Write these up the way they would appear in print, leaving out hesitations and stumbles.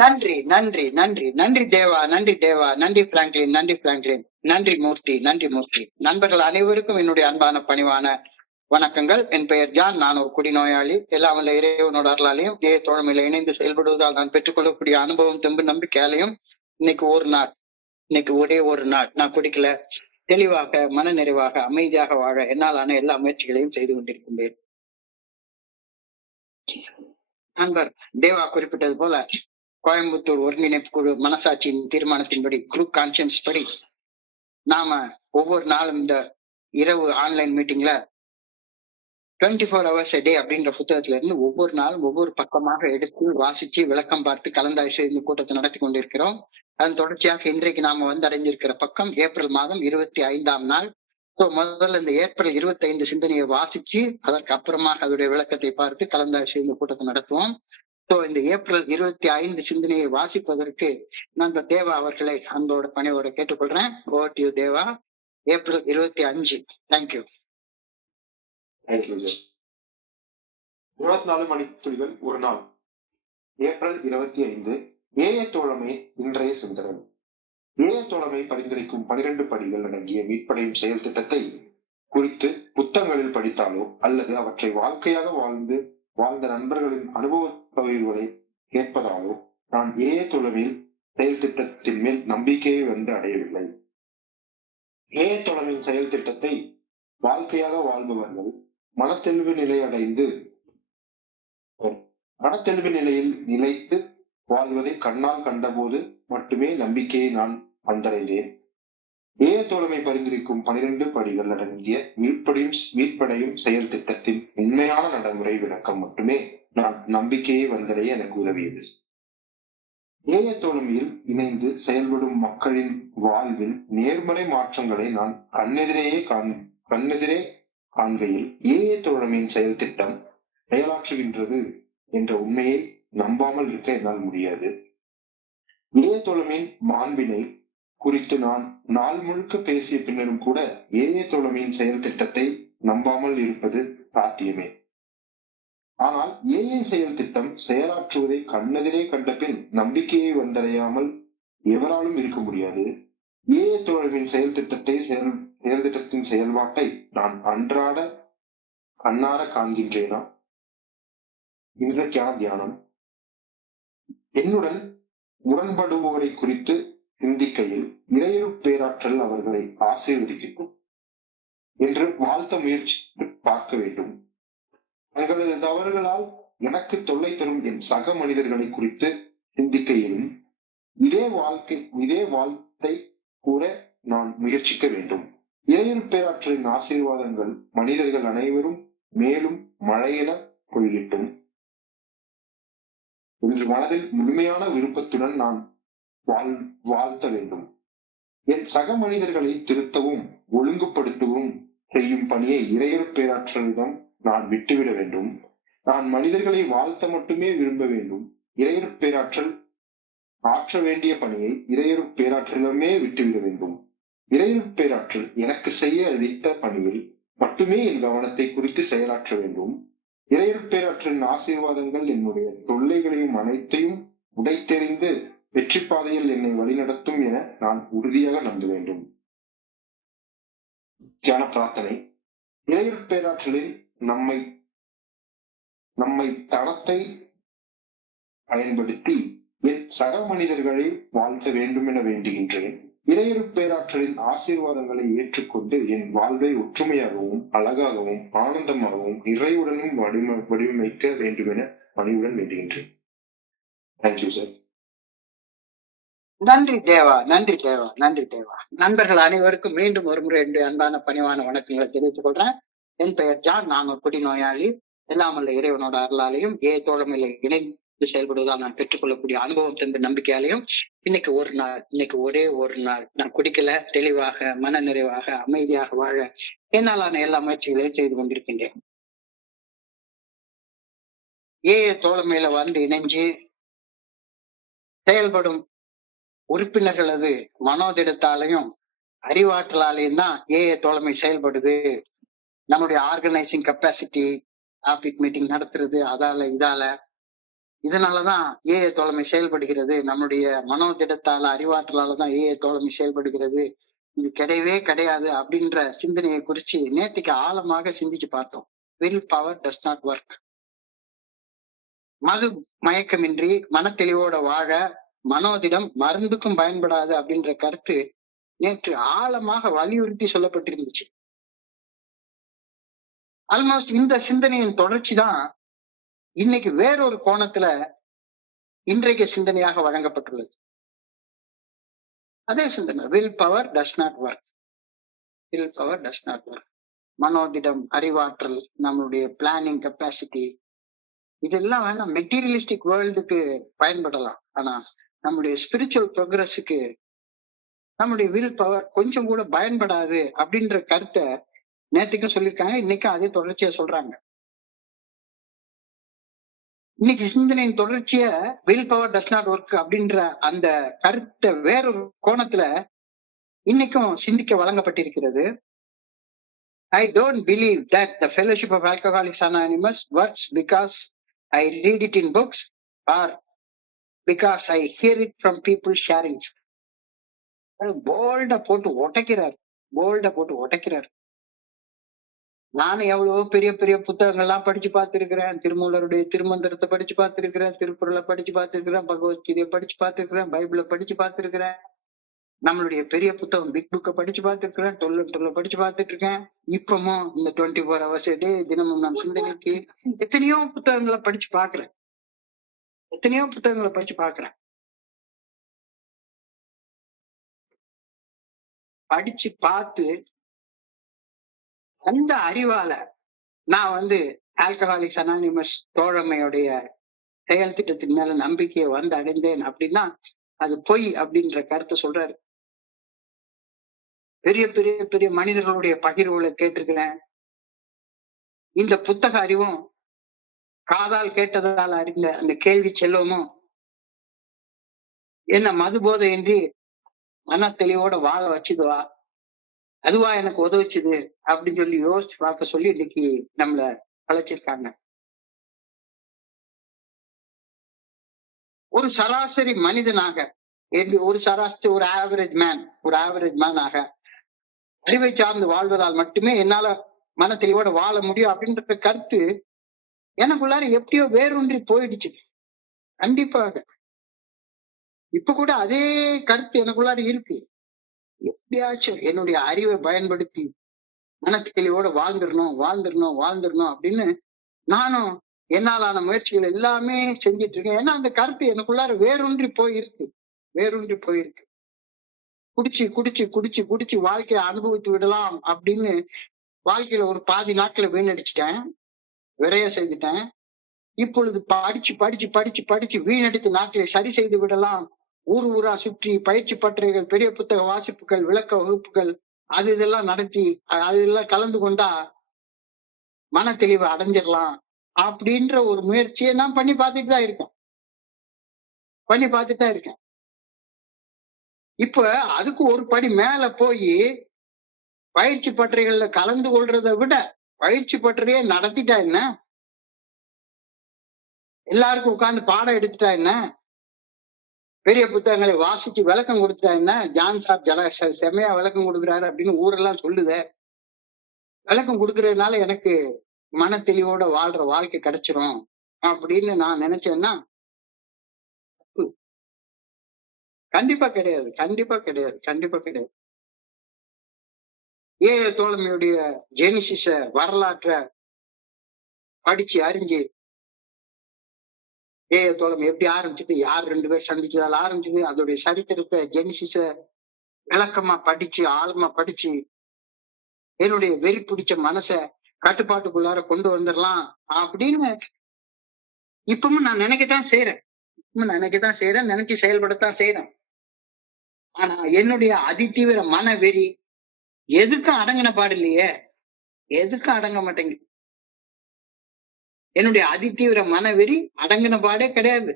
நன்றி நன்றி நன்றி நன்றி தேவா, நன்றி தேவா, நன்றி பிராங்க்லின், நன்றி பிராங்க்லின், நன்றி மூர்த்தி, நன்றி மூர்த்தி. நண்பர்கள் அனைவருக்கும் என்னுடைய அன்பான பணிவான வணக்கங்கள். என் பெயர் ஜான். நான் ஒரு குடிநோயாளி. எல்லாம் வல்ல இறைவனோட அருளாலையும் தோழமையில இணைந்து செயல்படுவதால் நான் பெற்றுக்கொள்ளக்கூடிய அனுபவம் தெம்பு நம்பிக்கையாலையும் இன்னைக்கு ஒரே ஒரு நாள் நான் குடிக்கல, தெளிவாக மன நிறைவாக அமைதியாக வாழ என்னாலான எல்லா முயற்சிகளையும் செய்து கொண்டிருக்கின்றேன். நண்பர் தேவா குறிப்பிட்டது போல கோயம்புத்தூர் ஒருங்கிணைப்பு குழு மனசாட்சியின் தீர்மானத்தின்படி குரூப் கான்சியன்ஸ் படி நாம ஒவ்வொரு நாளும் இந்த இரவு ஆன்லைன் மீட்டிங்ல 24 hours a day அப்படின்ற புத்தகத்துல இருந்து ஒவ்வொரு நாளும் ஒவ்வொரு பக்கமாக எடுத்து வாசிச்சு விளக்கம் பார்த்து கலந்தாய்வு இந்த கூட்டத்தை நடத்தி கொண்டிருக்கிறோம். அதன் தொடர்ச்சியாக இன்றைக்கு நாம அடைஞ்சிருக்கிற பக்கம் ஏப்ரல் மாதம் 25ஆம் நாள். முதல்ல இந்த ஏப்ரல் 25 சிந்தனையை வாசிச்சு அதற்கு அப்புறமாக அதோடைய விளக்கத்தை பார்த்து கலந்தாய்வு இந்த கூட்டத்தை நடத்துவோம். இந்த ஏப்ரல் 25 சிந்தனையை வாசிப்பதற்கு நண்பர் தேவா அவர்களை அன்போட பணியோட கேட்டுக்கொள்றேன். Over to you Deva. April 25. Thank you. 24 மணித்துளிகள் ஒரு நாள். ஏப்ரல் 25. ஏய தோழமை இன்றைய சிந்தனை. ஏய தோழமை பரிந்துரைக்கும் 12 படிகள் அடங்கிய மீட்படையும் செயல் திட்டத்தை குறித்து புத்தகங்களில் படித்தாலோ அல்லது அவற்றை வாழ்க்கையாக வாழ்ந்த நண்பர்களின் அனுபவ பகிர்வுகளை கேட்பதாலோ நான் ஏய தோழமையில் செயல் திட்டத்தின் மேல் நம்பிக்கையை அடையவில்லை. ஏய தோழமையின் செயல் திட்டத்தை வாழ்க்கையாக வாழ்பவர்கள் மனத்தெளிவு நிலையில் நிலைத்து வாழ்வதை கண்ணால் கண்டபோது மட்டுமே நம்பிக்கையை நான் வந்தடைந்தேன். ஏய தோழமை பரிந்துரைக்கும் 12 படிகள் அடங்கிய மீட்படையும் செயல் திட்டத்தின் உண்மையான நடைமுறை விளக்கம் மட்டுமே நான் நம்பிக்கையை வந்தடைய எனக்கு உதவியது. ஏய தோழமையில் இணைந்து செயல்படும் மக்களின் வாழ்வில் நேர்மறை மாற்றங்களை நான் கண்ணெதிரே காண்கையில் ஏய தோழமையின் செயல் திட்டம் செயலாற்றுகின்றது என்ற உண்மையை நம்பாமல் இருக்க என்னால் முடியாது. ஏய தோழமையின் மாண்பினை குறித்து நான் நாள் முழுக்க பேசிய பின்னரும் கூட ஏய தோழமையின் செயல் திட்டத்தை நம்பாமல் இருப்பது சாத்தியமே. ஆனால் ஏஐ செயல் திட்டம் செயலாற்றுவதை கண்ணெதிரே கண்ட பின் நம்பிக்கையை வந்தடையாமல் எவராலும் இருக்க முடியாது. ஏஐ தோழமையின் செயல் திட்டத்தின் செயல்பாட்டை நான் அன்றாட கண்ணார காண்கின்றேனா? இன்றைக்கான தியானம். என்னுடன் முரண்படுவோரை குறித்து சிந்திக்கையில் இறையரு பேராற்றல் அவர்களை ஆசீர்வதிக்கட்டும் என்று வாழ்த்த முயற்சி பார்க்க வேண்டும். தங்களது தவறுகளால் எனக்கு தொல்லை தரும் என் சக மனிதர்களை குறித்து சிந்திக்கையிலும் இதே வாழ்த்தை கூற நான் முயற்சிக்க வேண்டும். இறையரு பேராற்றலின் ஆசீர்வாதங்கள் மனிதர்கள் அனைவரும் மேலும் மழையென கொள்ளிட்டும் என்று மனதில் முழுமையான விருப்பத்துடன் நான் வாழ்த்த வேண்டும். என் சக மனிதர்களை திருத்தவும் ஒழுங்குபடுத்தவும் செய்யும் பணியை இறையரு பேராற்றலிடம் நான் விட்டுவிட வேண்டும். நான் மனிதர்களை வாழ்த்த மட்டுமே விரும்ப வேண்டும். இறையரு பேராற்றல் ஆற்ற வேண்டிய பணியை இறையரு பேராற்றலுமே விட்டுவிட வேண்டும். இறையரு பேராற்றல் எனக்கு செய்ய அளித்த பணியில் மட்டுமே என் கவனத்தை குறித்து செயலாற்ற வேண்டும். இறையரு பேராற்றலின் ஆசீர்வாதங்கள் என்னுடைய தொல்லைகளையும் அனைத்தையும் உடைத்தெறிந்து வெற்றி பாதையில் என்னை வழிநடத்தும் என நான் உறுதியாக நம்ப வேண்டும். தியான பிரார்த்தனை. இறையரு பேராற்றலில் நம்மை தளத்தை பயன்படுத்தி என் சக மனிதர்களை வாழ்த்த வேண்டும் என வேண்டுகின்றேன். இறையரு பேராற்றலின் ஆசீர்வாதங்களை ஏற்றுக்கொண்டு என் வாழ்வை ஒற்றுமையாகவும் அழகாகவும் ஆனந்தமாகவும் நிறைவுடனும் வடிவமைக்க வேண்டும் என பணிவுடன் வேண்டுகின்றேன். Thank you sir. நன்றி தேவா, நன்றி தேவா, நன்றி தேவா. நண்பர்கள் அனைவருக்கும் மீண்டும் ஒரு முறை என்னுடைய அன்பான பணிவான வணக்கங்களை தெரிவித்துக் கொள்றேன். என் பெயர் ஜான். நான் ஒரு குடிநோயாளி. எல்லாம் வல்ல இறைவனோட அருளாலையும் தோழமையில இணைந்து செயல்படுவதால் நான் பெற்றுக்கொள்ளக்கூடிய அனுபவம் தெம்பு நம்பிக்கையாலையும் இன்னைக்கு ஒரே ஒரு நாள் நான் குடிக்கல, தெளிவாக மன நிறைவாக அமைதியாக வாழ என்னாலான எல்லா முயற்சிகளையும் செய்து கொண்டிருக்கின்றேன். தோழமையில இணைஞ்சு செயல்படும் உறுப்பினர்களது மனோதிடத்தாலையும் அறிவாற்றலாலையும் தான் தோழமை செயல்படுது. நம்முடைய ஆர்கனைசிங் கெப்பாசிட்டி, டாபிக் மீட்டிங் நடத்துறது, இதால இதனாலதான் ஏஐ தோழமை செயல்படுகிறது. நம்முடைய மனோதிடத்தால அறிவாற்றலாலதான் ஏஐ தோழமை செயல்படுகிறது. இது கிடையவே கிடையாது அப்படின்ற சிந்தனையை குறிச்சு நேற்றுக்கு ஆழமாக சிந்திச்சு பார்த்தோம். Will power does not work. மது மயக்கமின்றி மனத்தெளிவோட வாழ மனோதிடம் மருந்துக்கும் பயன்படாது அப்படின்ற கருத்து நேற்று ஆழமாக வலியுறுத்தி சொல்லப்பட்டிருந்துச்சு. ஆல்மோஸ்ட் இந்த சிந்தனையின் தொடர்ச்சி தான் இன்னைக்கு வேறொரு கோணத்துல இன்றைய சிந்தனையாக வழங்கப்பட்டுள்ளது. அதே சிந்தனை, will power does not work. Will power does not work. மனோதிடம், அறிவாற்றல், நம்மளுடைய பிளானிங் கெப்பாசிட்டி, இதெல்லாம் வேணா மெட்டீரியலிஸ்டிக் வேர்ல்டுக்கு பயன்படலாம். ஆனா நம்முடைய ஸ்பிரிச்சுவல் ப்ரோக்ரஸுக்கு நம்முடைய வில் பவர் கொஞ்சம் கூட பயன்படாது அப்படின்ற கருத்தை நேற்றுக்கும் சொல்லியிருக்காங்க. இன்னைக்கும் அதே தொடர்ச்சியா சொல்றாங்க. இன்னைக்கு சிந்தனையின் தொடர்ச்சிய will power does not work அப்படின்ற அந்த கருத்தை வேறொரு கோணத்துல இன்னைக்கும் சிந்திக்க வழங்கப்பட்டிருக்கிறது. I don't believe that the Fellowship of Alcoholics Anonymous works because I read it in books or because I hear it from people sharing. போல்டா போட்டு உடைக்கிறார். நானும் எவ்வளவோ பெரிய பெரிய புத்தகங்கள்லாம் படிச்சு பார்த்திருக்கிறேன். திருமூலருடைய திருமந்திரத்தை படிச்சு பார்த்திருக்கிறேன், திருக்குறளை படிச்சு பார்த்திருக்கிறேன், பகவத்கீதையை படிச்சு பார்த்திருக்கிறேன், பைபிளை படிச்சு பார்த்திருக்கிறேன், நம்மளுடைய பெரிய புத்தகம் பிக் புக்கை படிச்சு பார்த்திருக்கிறேன், 12 படிச்சு பார்த்துட்டு இருக்கேன். இப்பமும் இந்த 24 hours a day தினமும் நான் சிந்தனைக்கு எத்தனையோ புத்தகங்களை படிச்சு பார்க்கிறேன். படிச்சு பார்த்து அந்த அறிவால நான் ஆல்கஹாலிக்ஸ் அனானிமஸ் தோழமையுடைய செயல் திட்டத்தின் மேல நம்பிக்கையை அடைந்தேன் அப்படின்னா அது பொய் அப்படின்ற கருத்தை சொல்றாரு. பெரிய பெரிய பெரிய மனிதர்களுடைய பகிர்வுகளை கேட்டிருக்கிறேன். இந்த புத்தக அறிவும் காதால் கேட்டதால் அறிந்த அந்த கேள்வி செல்வமும் என்ன மது போதையின்றி மன தெளிவோட வாழ வச்சுதுவா, அதுவா எனக்கு உதவிச்சுது அப்படின்னு சொல்லி யோசிச்சு பார்க்க சொல்லி இன்னைக்கு நம்மள அழைச்சிருக்காங்க. ஒரு சராசரி மனிதனாக, ஒரு ஆவரேஜ் மேனாக அறிவை சார்ந்து வாழ்வதால் மட்டுமே என்னால மன தெளிவோட வாழ முடியும் அப்படின்ற கருத்து எனக்குள்ளார எப்படியோ வேரூன்றி போயிடுச்சு. கண்டிப்பாக இப்ப கூட அதே கருத்து எனக்குள்ளார இருக்கு. எப்படியாச்சும் என்னுடைய அறிவை பயன்படுத்தி மன தெளிவோட வாழ்ந்துடணும் அப்படின்னு நானும் என்னாலான முயற்சிகள் எல்லாமே செஞ்சிட்டு இருக்கேன். ஏன்னா அந்த கருத்து எனக்குள்ளார வேரூன்றி போயிருக்கு. குடிச்சு வாழ்க்கையை அனுபவித்து விடலாம் அப்படின்னு வாழ்க்கையில ஒரு பாதி நாட்களை வீணடிச்சிட்டேன், விரைய செய்துட்டேன். இப்பொழுது படிச்சு வீணடித்த நாட்களை சரி செய்து விடலாம், ஊரா சுற்றி பயிற்சி பட்டறைகள், பெரிய புத்தக வாசிப்புகள், விளக்க வகுப்புகள் இதெல்லாம் நடத்தி அதெல்லாம் கலந்து கொண்டா மன தெளிவை அடைஞ்சிடலாம் அப்படின்ற ஒரு முயற்சியை நான் பண்ணி பார்த்துட்டு தான் இருக்கேன். இப்ப அதுக்கு ஒரு படி மேல போய் பயிற்சி பட்டறைகள்ல கலந்து கொள்றதை விட பயிற்சி பட்டறையே நடத்திட்டா என்ன, எல்லாருக்கும் உட்கார்ந்து பாடம் எடுத்துட்டா என்ன, பெரிய புத்தகங்களை வாசிச்சு விளக்கம் கொடுத்துட்டா என்ன, ஜான் சாப் செமையா விளக்கம் கொடுக்குறாரு அப்படின்னு ஊரெல்லாம் சொல்லுத. விளக்கம் கொடுக்கறதுனால எனக்கு மன தெளிவோட வாழ்ற வாழ்க்கை கிடைச்சிரும் அப்படின்னு நான் நினைச்சேன்னா கண்டிப்பா கிடையாது. ஏஐ தோழமையுடைய ஜெனிசிஸ வரலாற்ற படிச்சு அறிஞ்சு ஏஐ தோழமை எப்படி ஆரம்பிச்சது, யார் 2 பேர் சந்திச்சதால ஆரம்பிச்சது, அதோடைய சரித்திரத்தை ஜெனிசிஸ விளக்கமா படிச்சு ஆழமா படிச்சு என்னுடைய வெறி பிடிச்ச மனச கட்டுப்பாட்டுக்குள்ளார கொண்டு வந்துடலாம் அப்படின்னு இப்பவும் நான் நினைக்கத்தான் செய்யறேன், நினைச்சு செயல்படத்தான் செய்யறேன். ஆனா என்னுடைய அதிதீவிர மன வெறி எதுக்கும் அடங்கின பாடு இல்லையே, எதுக்கும் அடங்க மாட்டேங்குது. என்னுடைய அதிதீவிர மன வெறி அடங்கின பாடே கிடையாது,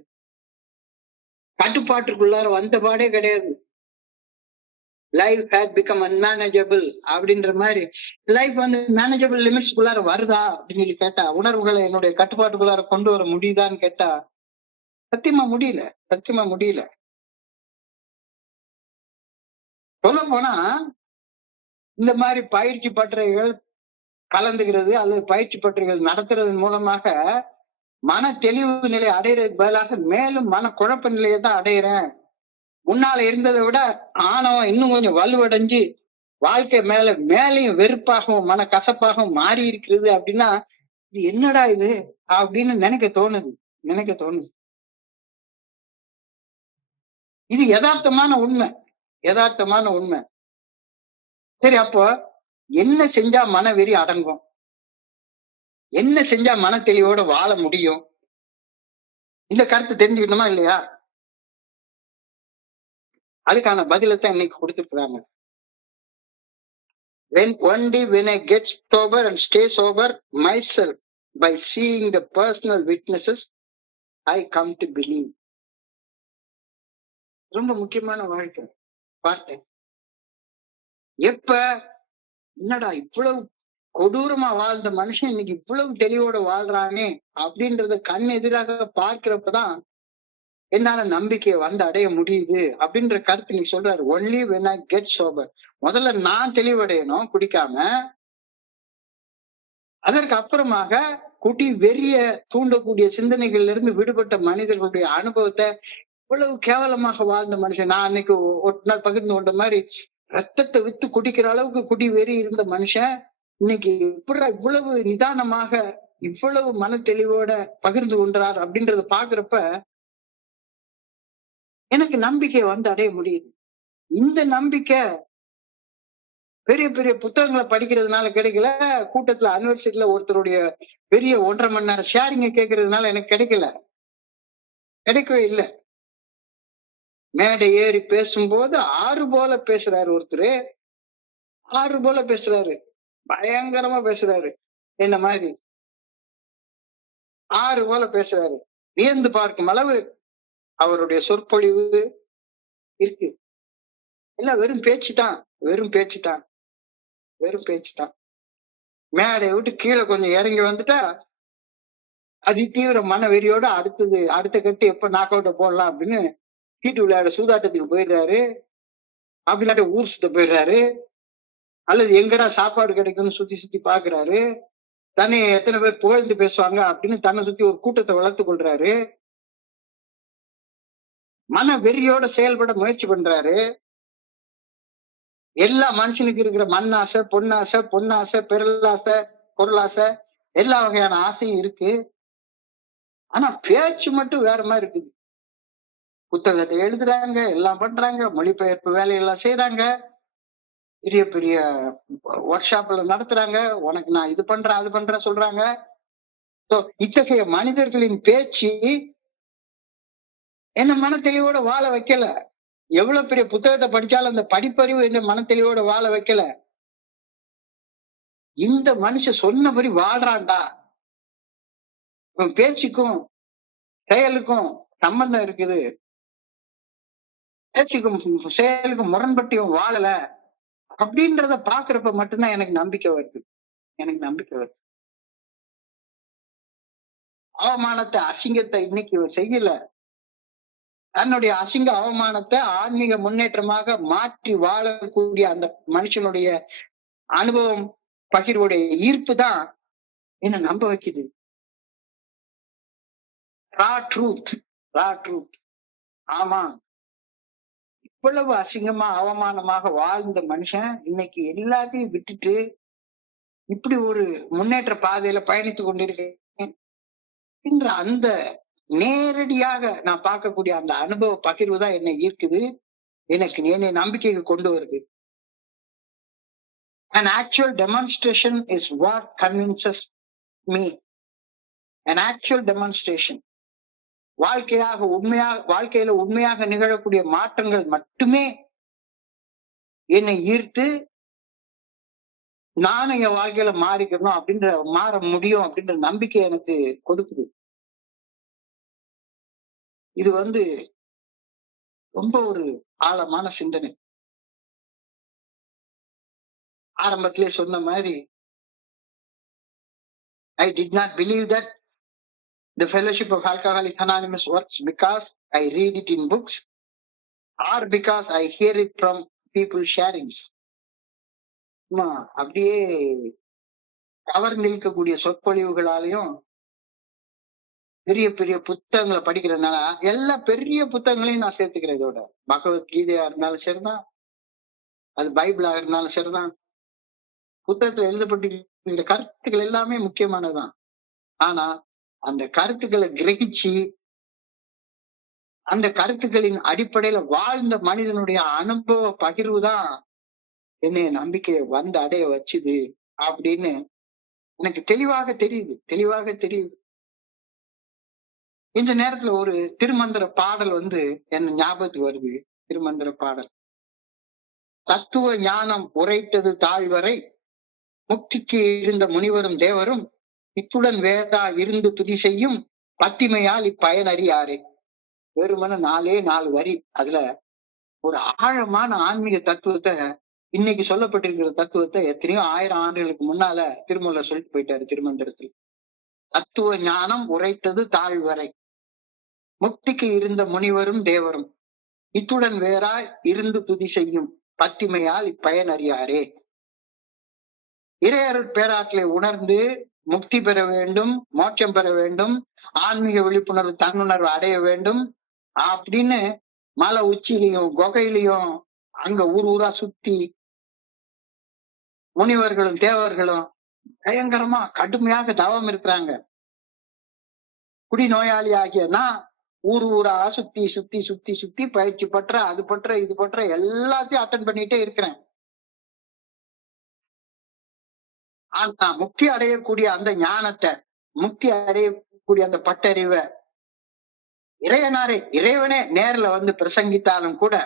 கட்டுப்பாட்டுக்குள்ளார வந்த பாடே கிடையாது. லைஃப் ஹேட் பிகம் அன்மேனேஜபிள் அப்படின்ற மாதிரி லைஃப் மேனேஜபிள் லிமிட்ஸ்குள்ளார வருதா அப்படின்னு சொல்லி கேட்டா, உணர்வுகளை என்னுடைய கட்டுப்பாட்டுக்குள்ளார கொண்டு வர முடியுதான்னு கேட்டா சத்தியமா முடியல, சத்தியமா முடியல. சொல்ல போனா இந்த மாதிரி பயிற்சி பட்டறைகள் கலந்துகிறது அல்லது பயிற்சி பட்டறைகள் நடத்துறதன் மூலமாக மன தெளிவு நிலை அடைகிறதுக்கு பதிலாக மேலும் மன குழப்ப நிலையை தான் அடையிறேன். முன்னால இருந்ததை விட ஆணவம் இன்னும் கொஞ்சம் வலுவடைஞ்சு வாழ்க்கை மேலையும் வெறுப்பாகவும் மன கசப்பாகவும் மாறி இருக்கிறது அப்படின்னா இது என்னடா இது அப்படின்னு நினைக்க தோணுது. இது யதார்த்தமான உண்மை. சரி, அப்போ என்ன செஞ்சா மனவெறி அடங்கும்? என்ன செஞ்சா மன தெளிவோட வாழ முடியும்? இந்த கருத்து தெரிஞ்சுக்கணுமா இல்லையா? அதுக்கான பதிலத்தான் இன்னைக்கு கொடுத்துருக்காங்க. Only when I get sober and stay sober myself by seeing the personal witnesses, I come to believe. ரொம்ப முக்கியமான வார்த்தை. எப்ப என்னடா இவ்வளவு கொடூரமா வாழ்ந்த மனுஷன் இன்னைக்கு இவ்வளவு தெளிவோட வாழ்றானே அப்படின்றத கண் எதிராக பார்க்கிறப்பதான் என்னால நம்பிக்கையை வந்து அடைய முடியுது அப்படின்ற கருத்து நீ சொல்றாரு. Only when I get sober. முதல்ல நான் தெளிவடையணும் குடிக்காம. அதற்கு அப்புறமாக குடி வெறிய தூண்டக்கூடிய சிந்தனைகள்ல இருந்து விடுபட்ட மனிதர்களுடைய அனுபவத்தை இவ்வளவு கேவலமாக வாழ்ந்த மனுஷன். நான் அன்னைக்கு ஒரு நாள் பகிர்ந்து கொண்ட மாதிரி ரத்தத்தை வித்து குடிக்கிற அளவுக்கு குடி வெறி இருந்த மனுஷன் இன்னைக்கு எப்படி இவ்வளவு நிதானமாக இவ்வளவு மன தெளிவோட பகிர்ந்து கொண்டார் அப்படின்றத பாக்குறப்ப எனக்கு நம்பிக்கை வந்து அடைய முடியுது. இந்த நம்பிக்கை பெரிய பெரிய புத்தகங்களை படிக்கிறதுனால கிடைக்கல, கூட்டத்துல அனிவர்சரியில ஒருத்தருடைய பெரிய 1.5 மணி நேரம் ஷேரிங்க கேட்கறதுனால எனக்கு கிடைக்கவே இல்லை. மேடை ஏறி பேசும்போது ஆறு போல பேசுறாரு ஒருத்தர், பயங்கரமா பேசுறாரு. என்ன மாதிரி ஆறு போல பேசுறாரு. வியந்து பார்க்கும் அளவு அவருடைய சொற்பொழிவு இருக்கு. எல்லாம் வெறும் பேச்சுதான். மேடை விட்டு கீழே கொஞ்சம் இறங்கி வந்துட்டா அதி தீவிர மன வெறியோட அடுத்த கட்டு எப்ப நாக் அவுட்ட போடலாம் அப்படின்னு சீட்டு விளையாட சூதாட்டத்துக்கு போயிடுறாரு. அப்படின்னாட்ட ஊர் சுத்த போயிடுறாரு. அல்லது எங்கடா சாப்பாடு கிடைக்கும்னு சுத்தி பாக்குறாரு. தன்னை எத்தனை பேர் புகழ்ந்து பேசுவாங்க அப்படின்னு தன்னை சுத்தி ஒரு கூட்டத்தை வளர்த்து கொள்றாரு. மன வெறியோட செயல்பட முயற்சி பண்றாரு. எல்லா மனுஷனுக்கு இருக்கிற மண்ணாசை, பொன்னாசை, பொருளாசை எல்லா வகையான ஆசையும் இருக்கு. ஆனா பேச்சு மட்டும் வேற மாதிரி இருக்குது. புத்தகத்தை எழுதுறாங்க, எல்லாம் பண்றாங்க, மொழிபெயர்ப்பு வேலையெல்லாம் செய்யறாங்க, பெரிய பெரிய ஒர்க் ஷாப்ல நடத்துறாங்க, உனக்கு நான் இது பண்றேன் அது பண்றேன் சொல்றாங்க. இத்தகைய மனிதர்களின் பேச்சு என்ன மன தெளிவோட வாழ வைக்கல. எவ்வளவு பெரிய புத்தகத்தை படிச்சாலும் அந்த படிப்பறிவு என்ன மன தெளிவோட வாழ வைக்கல. இந்த மனுஷன் சொன்னபடி வாழ்றான்டா, இவன் பேச்சுக்கும் செயலுக்கும் சம்பந்தம் இருக்குது, பேச்சுக்கும் செயலுக்கும் முரண்பட்டு இவன் வாழல அப்படின்றத பாக்குறப்ப மட்டும்தான் எனக்கு நம்பிக்கை வருது. அவமானத்தை, அசிங்கத்தை இன்னைக்கு இவன் செய்யல. தன்னுடைய அசிங்க அவமானத்தை ஆன்மீக முன்னேற்றமாக மாற்றி வாழக்கூடிய அந்த மனுஷனுடைய அனுபவம் பகிர்வுடைய ஈர்ப்பு தான் என்ன நம்ப வைக்குது. ரா ட்ரூத். ஆமா, இவ்வளவு அசிங்கமா அவமானமாக வாழ்ந்த மனுஷன் இன்னைக்கு எல்லாத்தையும் விட்டுட்டு இப்படி ஒரு முன்னேற்ற பாதையில பயணித்து கொண்டிருக்கேன் என்ற அந்த நேரடியாக நான் பார்க்கக்கூடிய அந்த அனுபவ பகிர்வு தான் என்னை ஈர்க்குது, என்னை நம்பிக்கைக்கு கொண்டு வருது. An actual demonstration is what convinces me. An actual demonstration. வாழ்க்கையில உண்மையாக நிகழக்கூடிய மாற்றங்கள் மட்டுமே என்னை ஈர்த்து நானும் என் வாழ்க்கையில மாறிக்கணும் மாற முடியும் அப்படின்ற நம்பிக்கை எனக்கு கொடுக்குது. இது ரொம்ப ஒரு ஆழமான சிந்தனை. ஆரம்பத்திலே சொன்ன மாதிரி I did not believe that The Fellowship of Alcoholics Anonymous works because I read it in books or because I hear it from people sharing. அப்படியே கவர்ந்து இழுக்கக்கூடிய சொற்பொழிவுகளாலையும் பெரிய பெரிய புத்தகங்களை படிக்கிறதுனால எல்லா பெரிய புத்தகங்களையும் நான் சேர்த்துக்கிறேன். இதோட பகவத்கீதையா இருந்தாலும் சரிதான், அது பைபிளா இருந்தாலும் சரிதான், புத்தகத்துல எழுதப்பட்டிருக்கிற கருத்துக்கள் எல்லாமே முக்கியமானதுதான். ஆனா அந்த கருத்துக்களை கிரகிச்சு அந்த கருத்துக்களின் அடிப்படையில வாழ்ந்த மனிதனுடைய அனுபவ பகிர்வுதான் என்னைய நம்பிக்கையை வந்து அடைய வச்சுது அப்படின்னு எனக்கு தெளிவாக தெரியுது. இந்த நேரத்துல ஒரு திருமந்திர பாடல் என்ன ஞாபகத்துக்கு வருது. திருமந்திர பாடல், தத்துவ ஞானம் உரைத்தது தாழ்வரை, முக்திக்கு இருந்த முனிவரும் தேவரும், இத்துடன் வேதா இருந்து துதி செய்யும் பத்திமையால் இப்பயன் அறியாரே. வெறுமன 4 வரி. அதுல ஒரு ஆழமான ஆன்மீக தத்துவத்தை, இன்னைக்கு சொல்லப்பட்டிருக்கிற தத்துவத்தை எத்தனையோ 1000 ஆண்டுகளுக்கு முன்னால திருமூலர் சொல்லிட்டு போயிட்டாரு திருமந்திரத்தில். தத்துவ ஞானம் உரைத்தது தாழ்வரை, முக்திக்கு இருந்த முனிவரும் தேவரும், இத்துடன் வேறாய் இருந்து துதி செய்யும் பத்திமையால் இப்பயன் அறியாரே. இறையருட் பேராற்றலை உணர்ந்து முக்தி பெற வேண்டும், மோட்சம் பெற வேண்டும், ஆன்மீக விழிப்புணர்வு தன்னுணர்வு அடைய வேண்டும் அப்படின்னு மலை உச்சியிலையும் குகையிலையும் அங்க ஊரா சுத்தி முனிவர்களும் தேவர்களும் பயங்கரமா கடுமையாக தவம் இருக்கிறாங்க. குடிநோயாளி ஆகிய நான் ஊரா சுத்தி சுத்தி சுத்தி சுத்தி பயிற்சி பற்ற அது பற்ற இது பற்ற எல்லாத்தையும் அட்டன் பண்ணிட்டே இருக்கிறேன். ஆனா முக்தி அடையக்கூடிய அந்த ஞானத்தை, முக்தி அடையக்கூடிய அந்த பட்டறிவை இறைவனே நேர்ல பிரசங்கித்தாலும் கூட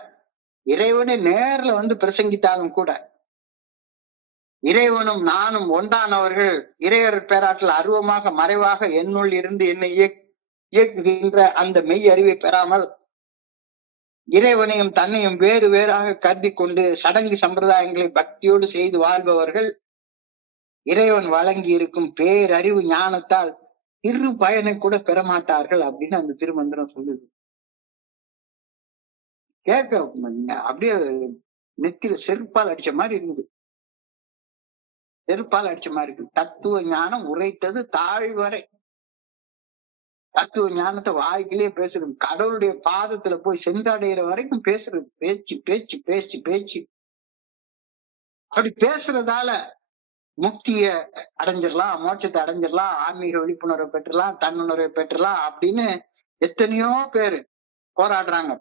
இறைவனும் நானும் ஒன்றானவர்கள் இறையர் பேராற்றல் அருவமாக மறைவாக என்னுள் இருந்து என்னை இயக்குகின்ற அந்த மெய் அறிவை பெறாமல் இறைவனையும் தன்னையும் வேறு வேறாக கருதி கொண்டு சடங்கு சம்பிரதாயங்களை பக்தியோடு செய்து வாழ்பவர்கள் இறைவன் வழங்கி இருக்கும் பேரறிவு ஞானத்தால் இரு பயனை கூட பெறமாட்டார்கள் அப்படின்னு அந்த திருமந்திரம் சொல்லுது. கேட்க அப்படியே நெத்தில செருப்பால் அடிச்ச மாதிரி இருக்குது. தத்துவ ஞானம் உரைத்தது தாழ்வரை. தத்துவ ஞானத்தை வாய்க்கிலேயே பேசுறது, கடவுளுடைய பாதத்துல போய் சென்றடைகிற வரைக்கும் பேசுறது, பேச்சு பேச்சு பேச்சு பேச்சு. அப்படி பேசுறதால முக்திய அடைஞ்சிடலாம், மோட்சத்தை அடைஞ்சிடலாம், ஆன்மீக விழிப்புணர்வை பெற்றுலாம், தன்னுணர்வை பெற்றுலாம் அப்படின்னு எத்தனையோ பேரு போராடுறாங்க.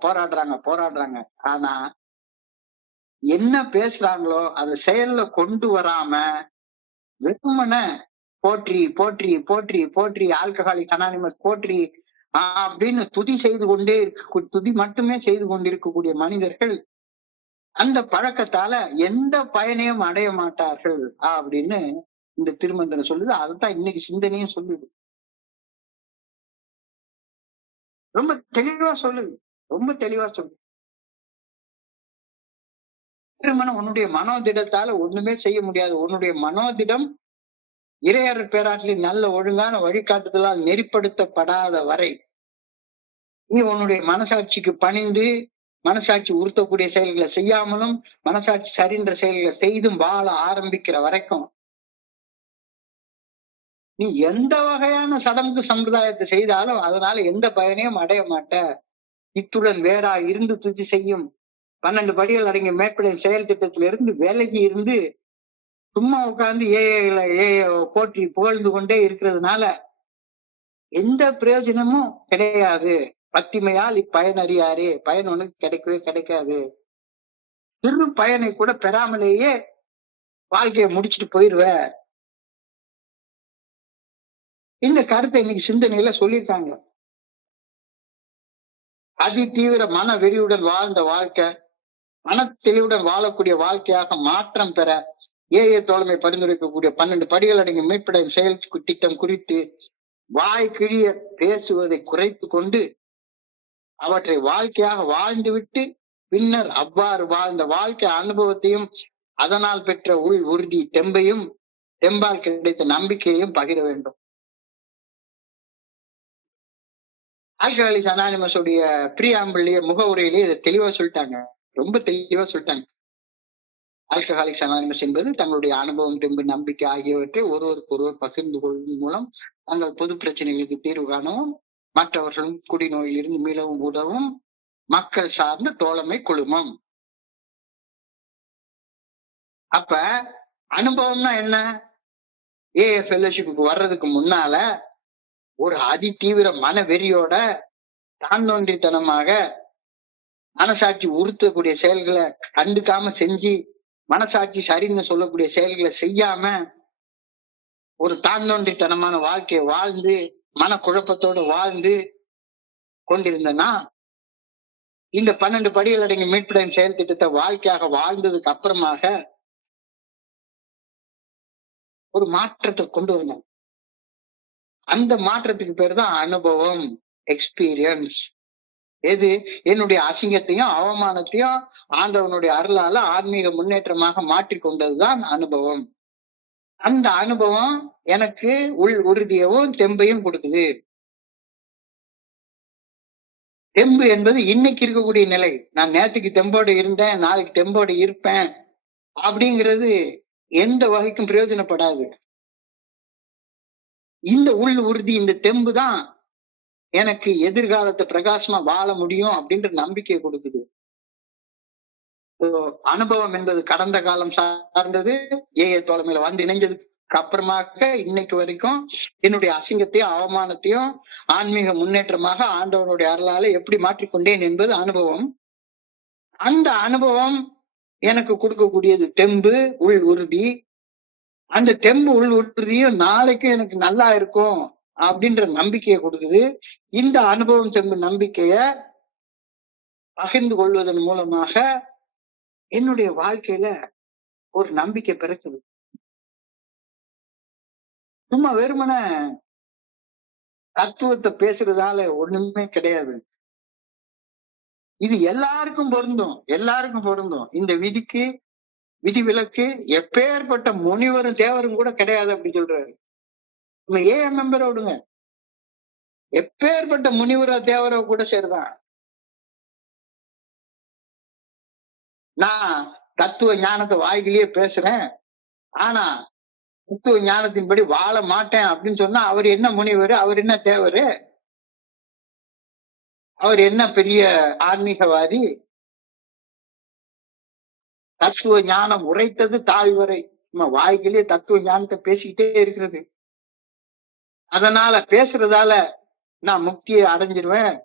ஆனா என்ன பேசுறாங்களோ அதை செயல்ல கொண்டு வராம வெறுமன போற்றி போற்றி போற்றி போற்றி ஆல்கஹாலிக் அனானிமஸ் போற்றி அப்படின்னு துதி மட்டுமே செய்து கொண்டிருக்கக்கூடிய மனிதர்கள் அந்த பழக்கத்தால எந்த பயனையும் அடைய மாட்டார்கள் அப்படின்னு இந்த திருமந்திரம் சொல்லுது. அதைத்தான் இன்னைக்கு சிந்தனையும் சொல்லுது. ரொம்ப தெளிவா சொல்லுது. திருமணம் உன்னுடைய மனோதிடத்தால ஒண்ணுமே செய்ய முடியாது. உன்னுடைய மனோதிடம் இறையர் பேராற்றலின் நல்ல ஒழுங்கான வழிகாட்டுதலால் நெறிப்படுத்தப்படாத வரை நீ உன்னுடைய மனசாட்சிக்கு பணிந்து மனசாட்சி உறுத்தக்கூடிய செயல்களை செய்யாமலும் மனசாட்சி சரின்ற செயல்களை செய்தும் வாழ ஆரம்பிக்கிற வரைக்கும் நீ எந்த வகையான சடங்கு சம்பிரதாயத்தை செய்தாலும் அதனால எந்த பயனையும் அடைய மாட்ட. இத்துடன் வேறா இருந்து துதி செய்யும் 12 படிகள் அடங்கிய மேற்படை செயல் திட்டத்திலிருந்து விலகி இருந்து சும்மா உட்கார்ந்து போற்றி புகழ்ந்து கொண்டே இருக்கிறதுனால எந்த பிரயோஜனமும் கிடையாது. பத்திமையால் இப்பயன் அறியாரே. பயன் உனக்கு கிடைக்கவே கிடைக்காது. சிறு பயனை கூட பெறாமலேயே வாழ்க்கையை முடிச்சுட்டு போயிருவ. இந்த கருத்தை இன்னைக்கு சிந்தனையில சொல்லியிருக்காங்க. அதி தீவிர மன வெறியுடன் வாழ்ந்த வாழ்க்கை மன தெளிவுடன் வாழக்கூடிய வாழ்க்கையாக மாற்றம் பெற தோழமை பரிந்துரைக்கக்கூடிய 12 படிகள் அடங்கிய மீட்படையும் செயல் திட்டம் குறித்து வாய் கிழிய பேசுவதை குறைத்து கொண்டு அவற்றை வாழ்க்கையாக வாழ்ந்துவிட்டு பின்னர் அவ்வாறு வாழ்ந்த வாழ்க்கை அனுபவத்தையும் அதனால் பெற்ற உள் உறுதி தெம்பால் கிடைத்த நம்பிக்கையையும் பகிர வேண்டும். ஆல்கஹாலிக்ஸ் அனானிமஸ் உடைய பிரியாம்பிள்லயே முகவுரையிலேயே இதை தெளிவா சொல்லிட்டாங்க, ரொம்ப தெளிவா சொல்லிட்டாங்க. ஆல்கஹாலிக்ஸ் அனானிமஸ் என்பது தங்களுடைய அனுபவம், தெம்பு, நம்பிக்கை ஆகியவற்றை ஒருவருக்கு ஒருவர் பகிர்ந்து கொள்வதன் மூலம் தங்கள் பொது பிரச்சனைகளுக்கு தீர்வு காணவும், மற்றவர்களும் குடிநோயிலிருந்து மீளவும் உதவும் மக்கள் சார்ந்த தோழமை குழுமம். அப்ப அனுபவம்னா என்ன? ஏஏ ஃபெல்லோஷிப்புக்கு வர்றதுக்கு முன்னால ஒரு அதி தீவிர மனவெறியோட தாந்தோன்றித்தனமாக மனசாட்சி உறுத்தக்கூடிய செயல்களை கண்டுக்காம செஞ்சு, மனசாட்சி சரின்னு சொல்லக்கூடிய செயல்களை செய்யாம ஒரு தாந்தோன்றித்தனமான வாழ்க்கையை வாழ்ந்து மனக்குழப்பத்தோடு வாழ்ந்து கொண்டிருந்தனா, இந்த 12 படிகள் அடங்கிய மீட்புடன் செயல் திட்டத்தை வாழ்க்கையாக வாழ்ந்ததுக்கு அப்புறமாக ஒரு மாற்றத்தை கொண்டு வந்தாங்க. அந்த மாற்றத்துக்கு பேர் தான் அனுபவம், எக்ஸ்பீரியன்ஸ். எது? என்னுடைய அசிங்கத்தையும் அவமானத்தையும் ஆண்டவனுடைய அருளால ஆன்மீக முன்னேற்றமாக மாற்றிக்கொண்டதுதான் அனுபவம். அந்த அனுபவம் எனக்கு உள் உறுதியவும் தெம்பையும் கொடுக்குது. தெம்பு என்பது இன்னைக்கு இருக்கக்கூடிய நிலை. நான் நேற்றுக்கு தெம்போடு இருந்தேன், நாளைக்கு தெம்போடு இருப்பேன் அப்படிங்கிறது எந்த வகைக்கும் பிரயோஜனப்படாது. இந்த உள் உறுதி, இந்த தெம்பு தான் எனக்கு எதிர்காலத்தை பிரகாசமா வாழ முடியும் அப்படின்ற நம்பிக்கையை கொடுக்குது. அனுபவம் என்பது கடந்த காலம் சார்ந்தது. ஏஏ தோழமையில வந்து இணைஞ்சதுக்கு அப்புறமாக இன்னைக்கு வரைக்கும் என்னுடைய அசிங்கத்தையும் அவமானத்தையும் ஆன்மீக முன்னேற்றமாக ஆண்டவனுடைய அருளால எப்படி மாற்றிக்கொண்டேன் என்பது அனுபவம். அந்த அனுபவம் எனக்கு கொடுக்கக்கூடியது தெம்பு, உள் உறுதி. அந்த தெம்பு, உள் உறுதியும் நாளைக்கு எனக்கு நல்லா இருக்கும் அப்படின்ற நம்பிக்கையை கொடுக்குது. இந்த அனுபவம், தெம்பு, நம்பிக்கைய பகிர்ந்து கொள்வதன் மூலமாக என்னுடைய வாழ்க்கையில ஒரு நம்பிக்கை பிறக்குது. சும்மா வெறுமன தத்துவத்தை பேசுறதால ஒண்ணுமே கிடையாது. இது எல்லாருக்கும் பொருந்தும், எல்லாருக்கும் பொருந்தும். இந்த விதிக்கு விதி விலக்கு எப்பேற்பட்ட முனிவரும் தேவரும் கூட கிடையாது அப்படி சொல்றாரு. ஏன் மெம்பரை விடுங்க, எப்பேற்பட்ட முனிவரோ தேவரோ கூட சரிதான். நான் தத்துவ ஞானத்தை வாய்கிலேயே பேசுறேன், ஆனா தத்துவ ஞானத்தின்படி வாழ மாட்டேன் அப்படின்னு சொன்னா அவர் என்ன முனிவர், அவர் என்ன தேவரு, அவர் என்ன பெரிய ஆன்மீகவாதி? தத்துவ ஞானம் உரைத்தது தாழ்வரை, நம்ம வாய்க்கிலேயே தத்துவ ஞானத்தை பேசிக்கிட்டே இருக்கிறது. அதனால பேசுறதால நான் முக்தியை அடைஞ்சிருவேன்,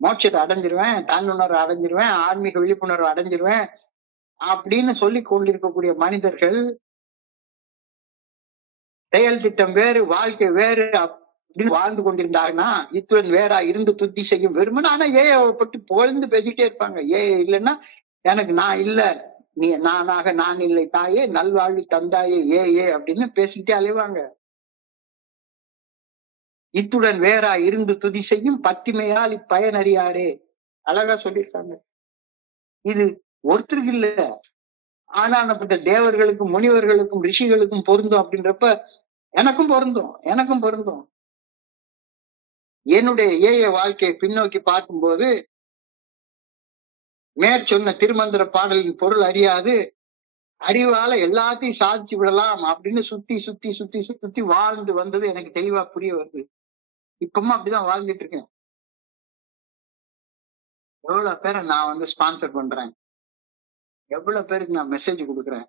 மோட்சத்தை அடைஞ்சிருவேன், தன்னுணர்வு அடைஞ்சிருவேன், ஆன்மீக விழிப்புணர்வு அடைஞ்சிருவேன் அப்படின்னு சொல்லி கொண்டிருக்கக்கூடிய மனிதர்கள் செயல் திட்டம் வேறு, வாழ்க்கை வேறு அப்படின்னு வாழ்ந்து கொண்டிருந்தாங்கன்னா இத்துடன் வேறா இருந்து துத்தி செய்யும் வெறுமனே. ஆனா பற்றி புகழ்ந்து பேசிக்கிட்டே இருப்பாங்க. இல்லைன்னா எனக்கு நான் இல்ல, நீ நானாக நான் இல்லை தாயே, நல்வாழ்வு தந்தாயே ஏ அப்படின்னு பேசிக்கிட்டே அலைவாங்க. இத்துடன் வேறா இருந்து துதி செய்யும் பத்திமையால் இப்பயனறியாரே, அழகா சொல்லியிருக்காங்க. இது ஒருத்தருக்கு இல்ல, ஆனானப்பட்ட தேவர்களுக்கும் முனிவர்களுக்கும் ரிஷிகளுக்கும் பொருந்தும். அப்படின்றப்ப எனக்கும் பொருந்தும், எனக்கும் பொருந்தும். என்னுடைய ஏய வாழ்க்கையை பின்னோக்கி பார்க்கும்போது மேற்சொன்ன திருமந்திர பாடலின் பொருள் அறியாது அறிவால எல்லாத்தையும் சாதிச்சு விடலாம் அப்படின்னு சுத்தி சுத்தி சுத்தி சுத்தி வாழ்ந்து வந்தது எனக்கு தெளிவா புரிய வருது. இப்பவும் அப்படிதான் வாழ்ந்துட்டு இருக்கேன். எவ்வளவு பேரை நான் ஸ்பான்சர் பண்றேன், எவ்வளவு பேருக்கு நான் மெசேஜ் கொடுக்குறேன்.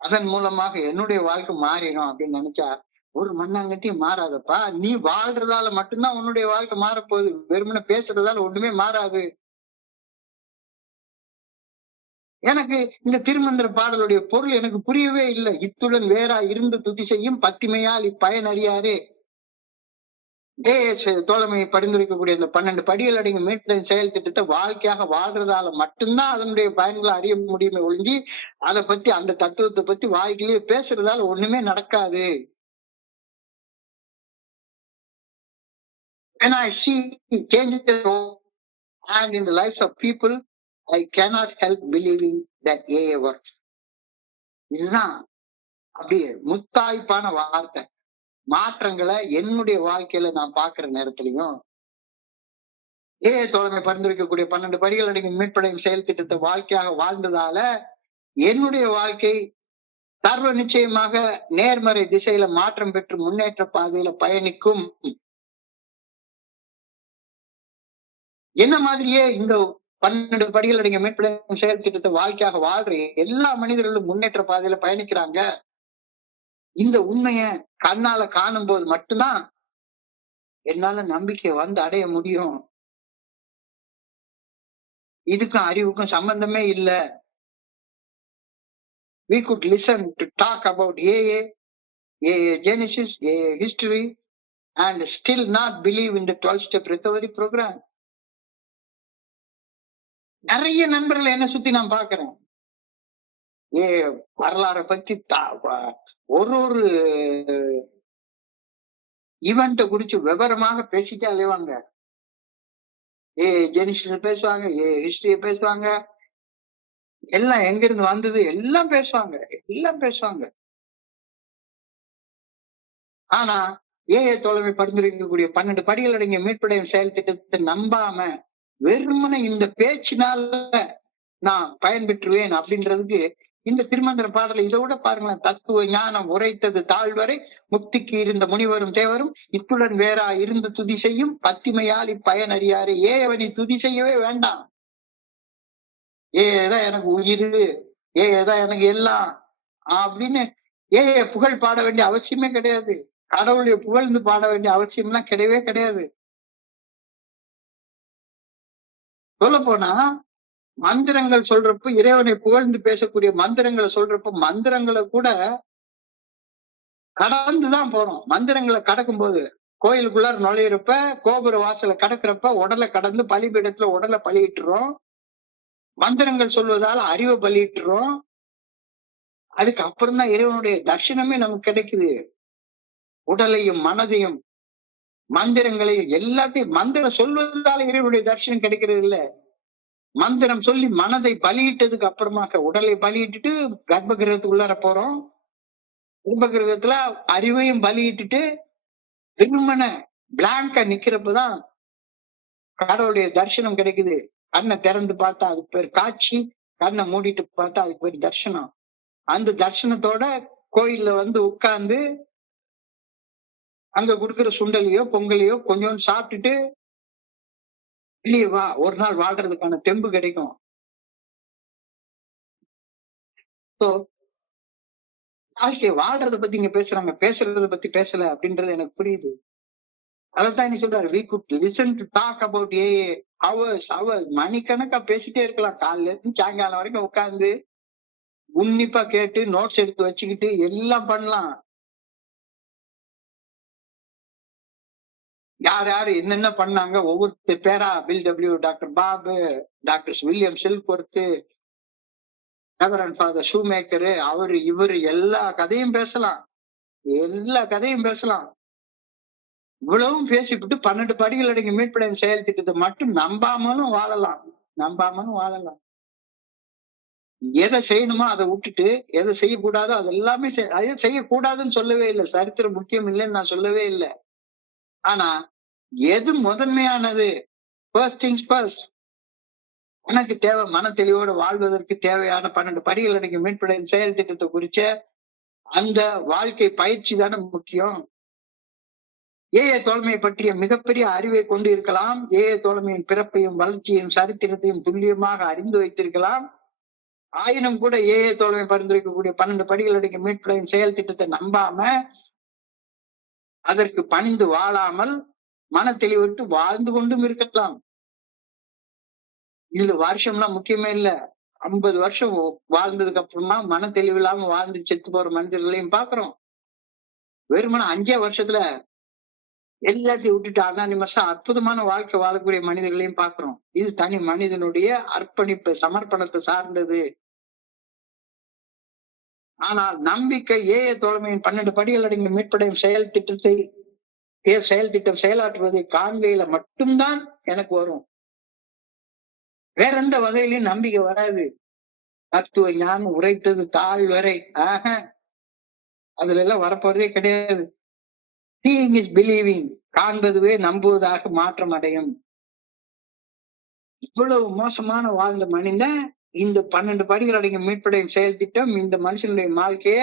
அதன் மூலமாக என்னுடைய வாழ்க்கை மாறிடும் அப்படின்னு நினைச்சா ஒரு மண்ணாங்கட்டியும் மாறாதப்பா. நீ வாழ்றதால மட்டும்தான் உன்னுடைய வாழ்க்கை மாறப்போகுது, வெறுமனே பேசுறதால ஒண்ணுமே மாறாது. எனக்கு இந்த திருமந்திர பாடலுடைய பொருள் எனக்கு புரியவே இல்லை. இத்துடன் வேறா இருந்து துதி செய்யும் பத்திமையால் இப்பயன் அறியாரே. தோழமையை பரிந்துரைக்கக்கூடிய இந்த 12 படிகள் அடங்கிய மீட்பு செயல் திட்டத்தை வாழ்க்கையாக வாழ்றதால மட்டும்தான் அதனுடைய பயன்களை அறிய முடியுமே ஒழிஞ்சு அதை பத்தி, அந்த தத்துவத்தை பத்தி வாய்க்கிலேயே பேசுறதால ஒண்ணுமே நடக்காது. When I see changes and in the lives of people, I cannot help believing that AA works. இதுதான் அப்படியே முத்தாய்ப்பான வார்த்தை. மாற்றங்களை என்னுடைய வாழ்க்கையில நான் பாக்குற நேரத்திலையும் ஏஐ தோழமை பரிந்துரைக்கக்கூடிய 12 படிகள் அடங்கிய மீட்படையும் செயல் திட்டத்தை வாழ்க்கையாக வாழ்ந்ததால என்னுடைய வாழ்க்கை சர்வ நிச்சயமாக நேர்மறை திசையில மாற்றம் பெற்று முன்னேற்ற பாதையில பயணிக்கும். என்ன மாதிரியே இந்த 12 படிகள் அடங்கிய மீட்படையும் செயல் திட்டத்தை வாழ்க்கையாக வாழ்ற எல்லா மனிதர்களும் முன்னேற்ற பாதையில பயணிக்கிறாங்க. இந்த உண்மைய கண்ணால காணும் போது மட்டும்தான் என்னால நம்பிக்கையை வந்து அடைய முடியும். இதுக்கும் அறிவுக்கும் சம்பந்தமே இல்ல. We could listen to talk about AA Genesis, AA history, and still not believe in the 12-step recovery program. நிறைய நண்பர்களை என்ன சுத்தி நான் பாக்குறேன். வரலாறை பத்தி ஒரு ஈவெண்ட்டை குறிச்சு விவரமாக பேசிட்டே அலைவாங்க. ஜெனிசிஸ் பேசுவாங்க, ஹிஸ்டரிய பேசுவாங்க, எல்லாம் எங்க இருந்து வந்தது எல்லாம் பேசுவாங்க. ஆனா ஏஐ தோழமை பரிந்துரைக்கக்கூடிய 12 படிகள் அடங்கிய மீட்படையும் செயல் திட்டத்தை நம்பாம வெறுமனே இந்த பேச்சினால நான் பயன்பெற்றுவேன் அப்படின்றதுக்கு இந்த திருமந்திர பாடல இதை விட பாருங்களேன். தத்துவ ஞானம் உரைத்தது தாழ்வரை முக்திக்கு இருந்த முனிவரும் தேவரும் இத்துடன் வேறா இருந்து துதி செய்யும் பத்திமையால் இப்பயன் அறியாரு. ஏவனி துதி செய்யவே வேண்டாம். ஏதான் எனக்கு உயிர், ஏதான் எனக்கு எல்லாம் அப்படின்னு புகழ் பாட வேண்டிய அவசியமே கிடையாது. கடவுளுடைய புகழ்ந்து பாட வேண்டிய அவசியம்லாம் கிடையவே கிடையாது. சொல்ல போனா மந்திரங்கள் சொல்றப்ப, இறைவனை புகழ்ந்து பேசக்கூடிய மந்திரங்களை சொல்றப்ப, மந்திரங்களை கூட கடந்துதான் போறோம். மந்திரங்களை கடக்கும் போது கோயிலுக்குள்ளார நுழையிறப்ப, கோபுர வாசலை கடக்கிறப்ப உடலை கடந்து பலிபீடத்துல உடலை பலியிட்டுறோம். மந்திரங்கள் சொல்வதால அறிவை பலியிட்டுறோம். அதுக்கு அப்புறம் தான் இறைவனுடைய தர்சனமே நமக்கு கிடைக்குது. உடலையும் மனதையும் மந்திரங்களையும் எல்லாத்தையும் மந்திரம் சொல்வதால இறைவனுடைய தரிசனம் கிடைக்கிறது இல்ல. மந்திரம் சொல்லி மனதை பலியிட்டதுக்கு அப்புறமாக உடலை பலியிட்டுட்டு கர்ப்ப கிரகத்துக்குள்ளார போறோம். கர்ப்ப கிரகத்துல அறிவையும் பலியிட்டுட்டு திருமண பிளாங்கா நிக்கிறப்பதான் கடவுளுடைய தரிசனம் கிடைக்குது. கண்ணை திறந்து பார்த்தா அதுக்கு பேர் காட்சி, கண்ணை மூடிட்டு பார்த்தா அதுக்கு பேர் தர்சனம். அந்த தர்சனத்தோட கோயில்ல வந்து உட்கார்ந்து அங்க கொடுக்குற சுண்டலையோ பொங்கலையோ கொஞ்சம் சாப்பிட்டுட்டு வெளியே வா, ஒரு நாள் வாழ்றதுக்கான தெம்பு கிடைக்கும். வாழ்க்கையை வாழ்றத பத்தி இங்க பேசுறாங்க, பேசுறத பத்தி பேசல அப்படின்றது எனக்கு புரியுது. அதைத்தான் நீ சொல்றாரு, we could listen to talk about AA hours மணிக்கணக்கா பேசிட்டே இருக்கலாம். காலையில இருந்து சாயங்காலம் வரைக்கும் உட்கார்ந்து உன்னிப்பா கேட்டு நோட்ஸ் எடுத்து வச்சுக்கிட்டு எல்லாம் பண்ணலாம். யார் யாரு என்னென்ன பண்ணாங்க ஒவ்வொரு பேரா, Bill W, doctor Bob, doctor William Silkworth, reverend father Shoemaker, அவரு இவரு எல்லா கதையும் பேசலாம். இவ்வளவும் பேசிவிட்டு 12 படிகள் அடங்கிய மீட்படையும் செயல் திட்டத்தை மட்டும் நம்பாமலும் வாழலாம். எதை செய்யணுமோ அதை விட்டுட்டு எதை செய்யக்கூடாதோ அது எல்லாமே அதை செய்யக்கூடாதுன்னு சொல்லவே இல்லை. சரித்திரம் முக்கியம் இல்லைன்னு நான் சொல்லவே இல்லை. ஆனா எது முதன்மையானது? First things first. எனக்கு தேவை மன தெளிவோடு வாழ்வதற்கு தேவையான 12 படிகள் அடங்கிய மீட்படையும் செயல் திட்டத்தை குறிச்ச அந்த வாழ்க்கை பயிற்சி தானே முக்கியம். ஏஐ தோழமையை பற்றிய மிகப்பெரிய அறிவை கொண்டு இருக்கலாம். ஏஐ தோழமையின் பிறப்பையும் வளர்ச்சியையும் சரித்திரத்தையும் துல்லியமாக அறிந்து வைத்திருக்கலாம். ஆயினும் கூட ஏஐ தோழமை பரிந்துரைக்கக்கூடிய 12 படிகள் அடங்கிய மீட்படையும் செயல் திட்டத்தை நம்பாம அதற்கு பணிந்து வாழாமல் மன தெளிவிட்டு வாழ்ந்து கொண்டும் இருக்கலாம். இதுல வருஷம்லாம் முக்கியமே இல்ல. 50 வருஷம் வாழ்ந்ததுக்கு அப்புறமா மன தெளிவு இல்லாம வாழ்ந்து செத்து போற மனிதர்களையும் பாக்குறோம். வெறுமன 5 வருஷத்துல எல்லாத்தையும் விட்டுட்டு அனானிமஸா அற்புதமான வாழ்க்கை வாழக்கூடிய மனிதர்களையும் பாக்குறோம். இது தனி மனிதனுடைய அர்ப்பணிப்பு, சமர்ப்பணத்தை சார்ந்தது. ஆனால் நம்பிக்கை ஏஐ தோழமையின் 12 படிகள் அடங்கிய மீட்படையும் செயல் திட்டம் செயலாற்றுவதை காண்கையில மட்டும்தான் எனக்கு வரும். வேற எந்த வகையிலும் நம்பிக்கை வராது. தத்துவ ஞானம் உரைத்தது தாழ்வரை அதுல எல்லாம் வரப்போறதே கிடையாது. Seeing is believing. காண்பதுவே நம்புவதாக மாற்றம் அடையும். இவ்வளவு மோசமான வாழ்ந்த மனிதன் இந்த 12 படிகள் அடங்கிய மீட்படையும் செயல் திட்டம் இந்த மனுஷனுடைய வாழ்க்கைய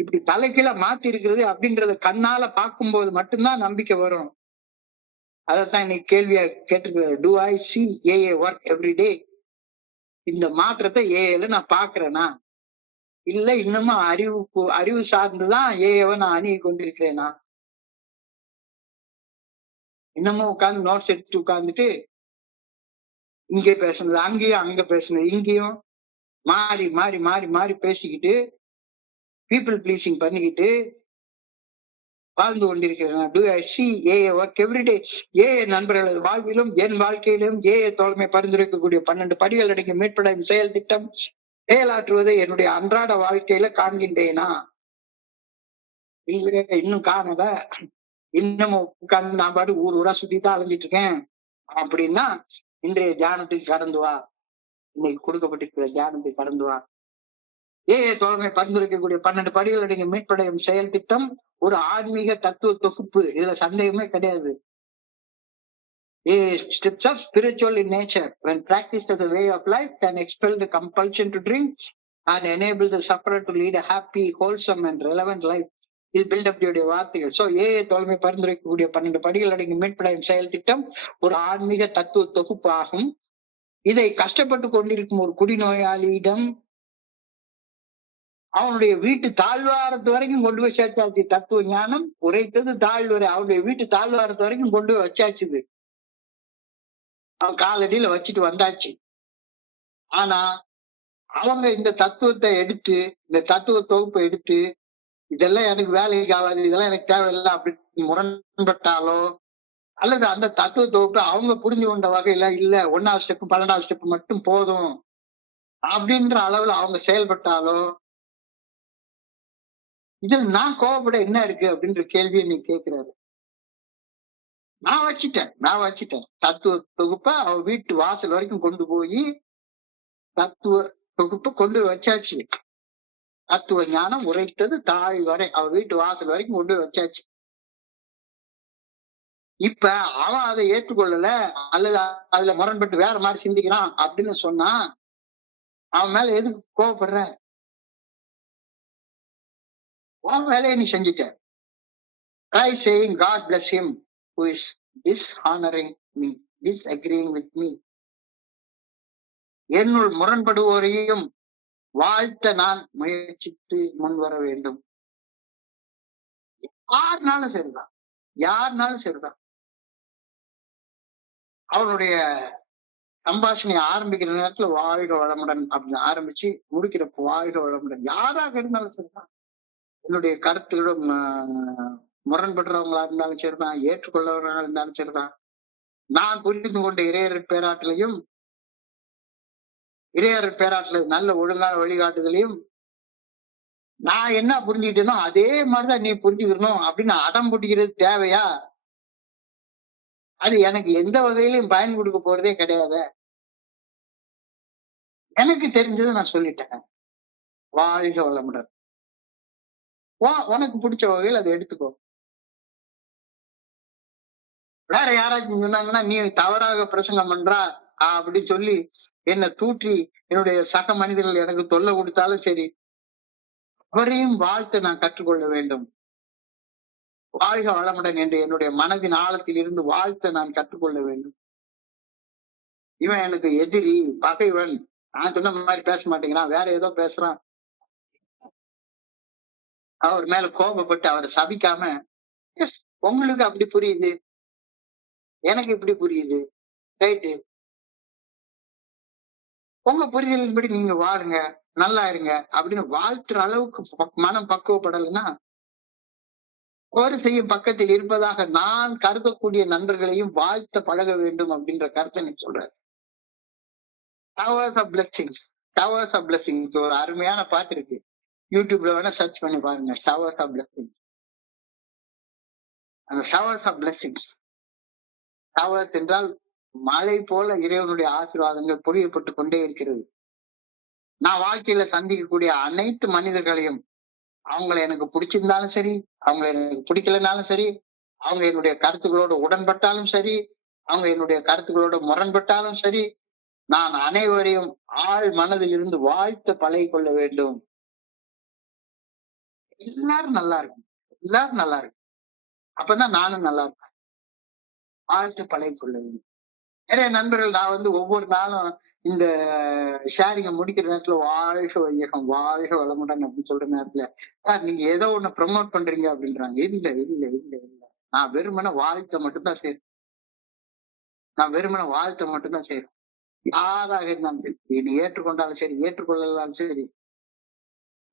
இப்படி தலைகீழ மாத்தி இருக்கிறது அப்படின்றத கண்ணால பார்க்கும்போது மட்டும்தான் நம்பிக்கை வரும். அதைத்தான் இன்னைக்கு கேள்வியா கேட்டிருக்கிறார். Do I see AA work every day? இந்த மாற்றத்தை ஏஏல நான் பாக்குறேனா, இல்ல இன்னமும் அறிவு சார்ந்துதான் ஏஏவை நான் அணுகி கொண்டிருக்கிறேனா? இன்னமும் உட்கார்ந்து நோட்ஸ் எடுத்துட்டு உட்கார்ந்துட்டு இங்கே பேசுனது அங்கேயும், அங்க பேசுனது இங்கேயும் மாறி மாறி மாறி மாறி பேசிக்கிட்டு பீப்புள் பிளீசிங் பண்ணிக்கிட்டு வாழ்ந்து கொண்டிருக்கிறேன். Do I see AA work every day? AA நண்பர்களது வாழ்விலும் என் வாழ்க்கையிலும் ஏஏ தோழமை பரிந்துரைக்கக்கூடிய 12 படிகள் அடங்கிய மீட்படையும் செயல் திட்டம் செயலாற்றுவதை என்னுடைய அன்றாட வாழ்க்கையில காண்கின்றேனா? இல்ல, இன்னும் காணல. இன்னமும் உட்கார்ந்து நான் பாட்டு ஊர் ஊரா சுத்திதான் அலைஞ்சிட்டு இருக்கேன் அப்படின்னா இன்றைய தியானத்துக்கு கடந்து வா. இன்னைக்கு கொடுக்கப்பட்டிருக்கிற தியானத்துக்கு கடந்து வா. ஏஏ தோழமை பரிந்துரைக்கக்கூடிய 12 படிகள் அடங்கிய மீட்படையும் செயல் திட்டம் ஒரு ஆன்மீக தத்துவ தொகுப்பு. இதுல சந்தேகமே கிடையாது. Steps of spiritual in nature, when practiced as a way of life, can expel the compulsion to drink and enable the sufferer to lead a happy, wholesome and relevant life. இது பில்டப் வார்த்தைகள். So AA தோழமை பரிந்துரைக்கக்கூடிய 12 படிகள் அடங்கிய மீட்படையும் செயல் திட்டம் ஒரு ஆன்மீக தத்துவ தொகுப்பு ஆகும். இதை கஷ்டப்பட்டு கொண்டிருக்கும் ஒரு குடிநோயாளியிடம் அவனுடைய வீட்டு தாழ்வாரத்து வரைக்கும் கொண்டு போய் சேர்த்தாச்சு. தத்துவ ஞானம் உரைத்தது தாழ்வரை, அவனுடைய வீட்டு தாழ்வாரத்து வரைக்கும் கொண்டு போய் வச்சாச்சுது. அவன் காலடியில வச்சுட்டு வந்தாச்சு. ஆனா அவங்க இந்த தத்துவத்தை எடுத்து, இந்த தத்துவ தொகுப்பை எடுத்து, இதெல்லாம் எனக்கு வேலைக்கு ஆகாது, இதெல்லாம் எனக்கு தேவையில்லை அப்படி முரண்பட்டாலோ, அல்லது அந்த தத்துவ தொகுப்பை அவங்க புரிஞ்சு கொண்ட வகையில இல்ல 1வது ஸ்டெப் 12வது ஸ்டெப் மட்டும் போதும் அப்படின்ற அளவுல அவங்க செயல்பட்டாலோ, இதில் நான் கோவப்பட என்ன இருக்கு அப்படின்ற கேள்வியை நீ கேட்கிறாரு. நான் வச்சிட்டேன் தத்துவ தொகுப்பை அவ வீட்டு வாசல் வரைக்கும் கொண்டு போய் தத்துவ தொகுப்பு கொண்டு வச்சாச்சு. தத்துவ ஞானம் உரைத்தது தாய் வரை அவ வீட்டு வாசல் வரைக்கும் கொண்டு வச்சாச்சு. இப்ப அவன் அதை ஏற்றுக்கொள்ளல அல்லது அதுல முரண்பட்டு வேற மாதிரி சிந்திக்கிறான் அப்படின்னு சொன்னா அவன் மேல எதுக்கு கோவப்படுற? உன் வேலையை நீ செஞ்சுட்ட. Try saying God bless him who is dishonoring me, disagreeing with me. என்னுள் முரண்படுவோரையும் வாழ்த்த நான் முயற்சித்து முன்வர வேண்டும். யாருனாலும் சரிதான். அவனுடைய சம்பாஷணையை ஆரம்பிக்கிற நேரத்துல வாழ்க வளமுடன் அப்படின்னு ஆரம்பிச்சு முடிக்கிறப்ப வாழ்க வளமுடன். யாராக இருந்தாலும் சரிதான். என்னுடைய கருத்துக்களும் முரண்படுறவங்களா இருந்தாலும் சரிதான், ஏற்றுக்கொள்ளவர்களா இருந்தாலும் சரிதான். நான் புரிந்து கொண்ட இறையர் பேராட்டுல நல்ல ஒழுங்கான வழிகாட்டுதலையும் நான் என்ன புரிஞ்சுக்கிட்டேனோ அதே மாதிரிதான் நீ புரிஞ்சுக்கணும் அப்படின்னு அடம் பிடிக்கிறது தேவையா? அது எனக்கு எந்த வகையிலும் பயன் கொடுக்க போறதே கிடையாது. எனக்கு தெரிஞ்சதை நான் சொல்லிட்டேன். வாழ்க வளமுடன். உனக்கு பிடிச்ச வகையில் அதை எடுத்துக்கோ. வேற யாராச்சும் சொன்னாங்கன்னா நீ தவறாக பிரசங்கம் பண்றா அப்படின்னு சொல்லி என்னை தூற்றி என்னுடைய சக மனிதர்கள் எனக்கு தொல்லை கொடுத்தாலும் சரி, அவரையும் வாழ்த்து நான் கற்றுக்கொள்ள வேண்டும். வாழ்க வளமுடன் என்று என்னுடைய மனதின் ஆழத்தில் இருந்து வாழ்த்த நான் கற்றுக்கொள்ள வேண்டும். இவன் எனக்கு எதிரி, பகைவன், நான் சொன்ன மாதிரி பேச மாட்டேங்கிறான், வேற ஏதோ பேசுறான், அவர் மேல கோபப்பட்டு அவரை சபிக்காம, உங்களுக்கு அப்படி புரியுது, எனக்கு இப்படி புரியுது, ரைட்டு, உங்க புரிதலின்படி நீங்க வாழுங்க, நல்லா இருங்க அப்படின்னு வாழ்த்துற அளவுக்கு மனம் பக்குவப்படலைன்னா ஒரு செய்யும் பக்கத்தில் இருப்பதாக நான் கருதக்கூடிய நண்பர்களையும் வாழ்த்த பழக வேண்டும் அப்படின்ற கருத்தை நீ சொல்ற. Showers of blessings, Showers of blessings ஒரு அருமையான பாட்டு இருக்கு, யூடியூப்ல வேணா சர்ச் பண்ணி பாருங்க. Showers of blessings. அந்த Showers of blessings, Showers என்றால் மழை போல இறைவனுடைய ஆசீர்வாதங்கள் பொழியப்பட்டு கொண்டே இருக்கிறது. நான் வாழ்க்கையில சந்திக்கக்கூடிய அனைத்து மனிதர்களையும், அவங்களை எனக்கு பிடிச்சிருந்தாலும் சரி, அவங்களை எனக்கு பிடிக்கலனாலும் சரி, அவங்க என்னுடைய கருத்துக்களோடு உடன்பட்டாலும் சரி, அவங்க என்னுடைய கருத்துக்களோட முரண்பட்டாலும் சரி, நான் அனைவரையும் ஆழ் மனதில் இருந்து வாழ்த்த பழகிக் கொள்ள வேண்டும். எல்லாரும் நல்லா இருக்கும். எல்லாரும் நல்லா இருக்கும். அப்பதான் நானும் நல்லா இருப்பேன். வாழ்த்து பழகிக் கொள்ள வேண்டும். நிறைய நண்பர்கள் நான் ஒவ்வொரு நாளும் இந்த ஷேரிங்க முடிக்கிற நேரத்துல வாழ்க வையகம், வாழ்க வளமுடன் அப்படின்னு சொல்ற நேரத்துல, சார் நீங்க ஏதோ ஒண்ணு ப்ரமோட் பண்றீங்க அப்படின்றாங்க. இல்ல இல்ல இல்ல இல்ல. நான் வெறுமனே வாழ்த்த மட்டும்தான் செய்றேன். நான் வெறுமனே வாழ்த்த மட்டும்தான் செய்றேன். யாராக இருந்தாலும் சரி, இனி ஏற்றுக்கொண்டாலும் சரி, ஏற்றுக்கொள்ளலாம் சரி,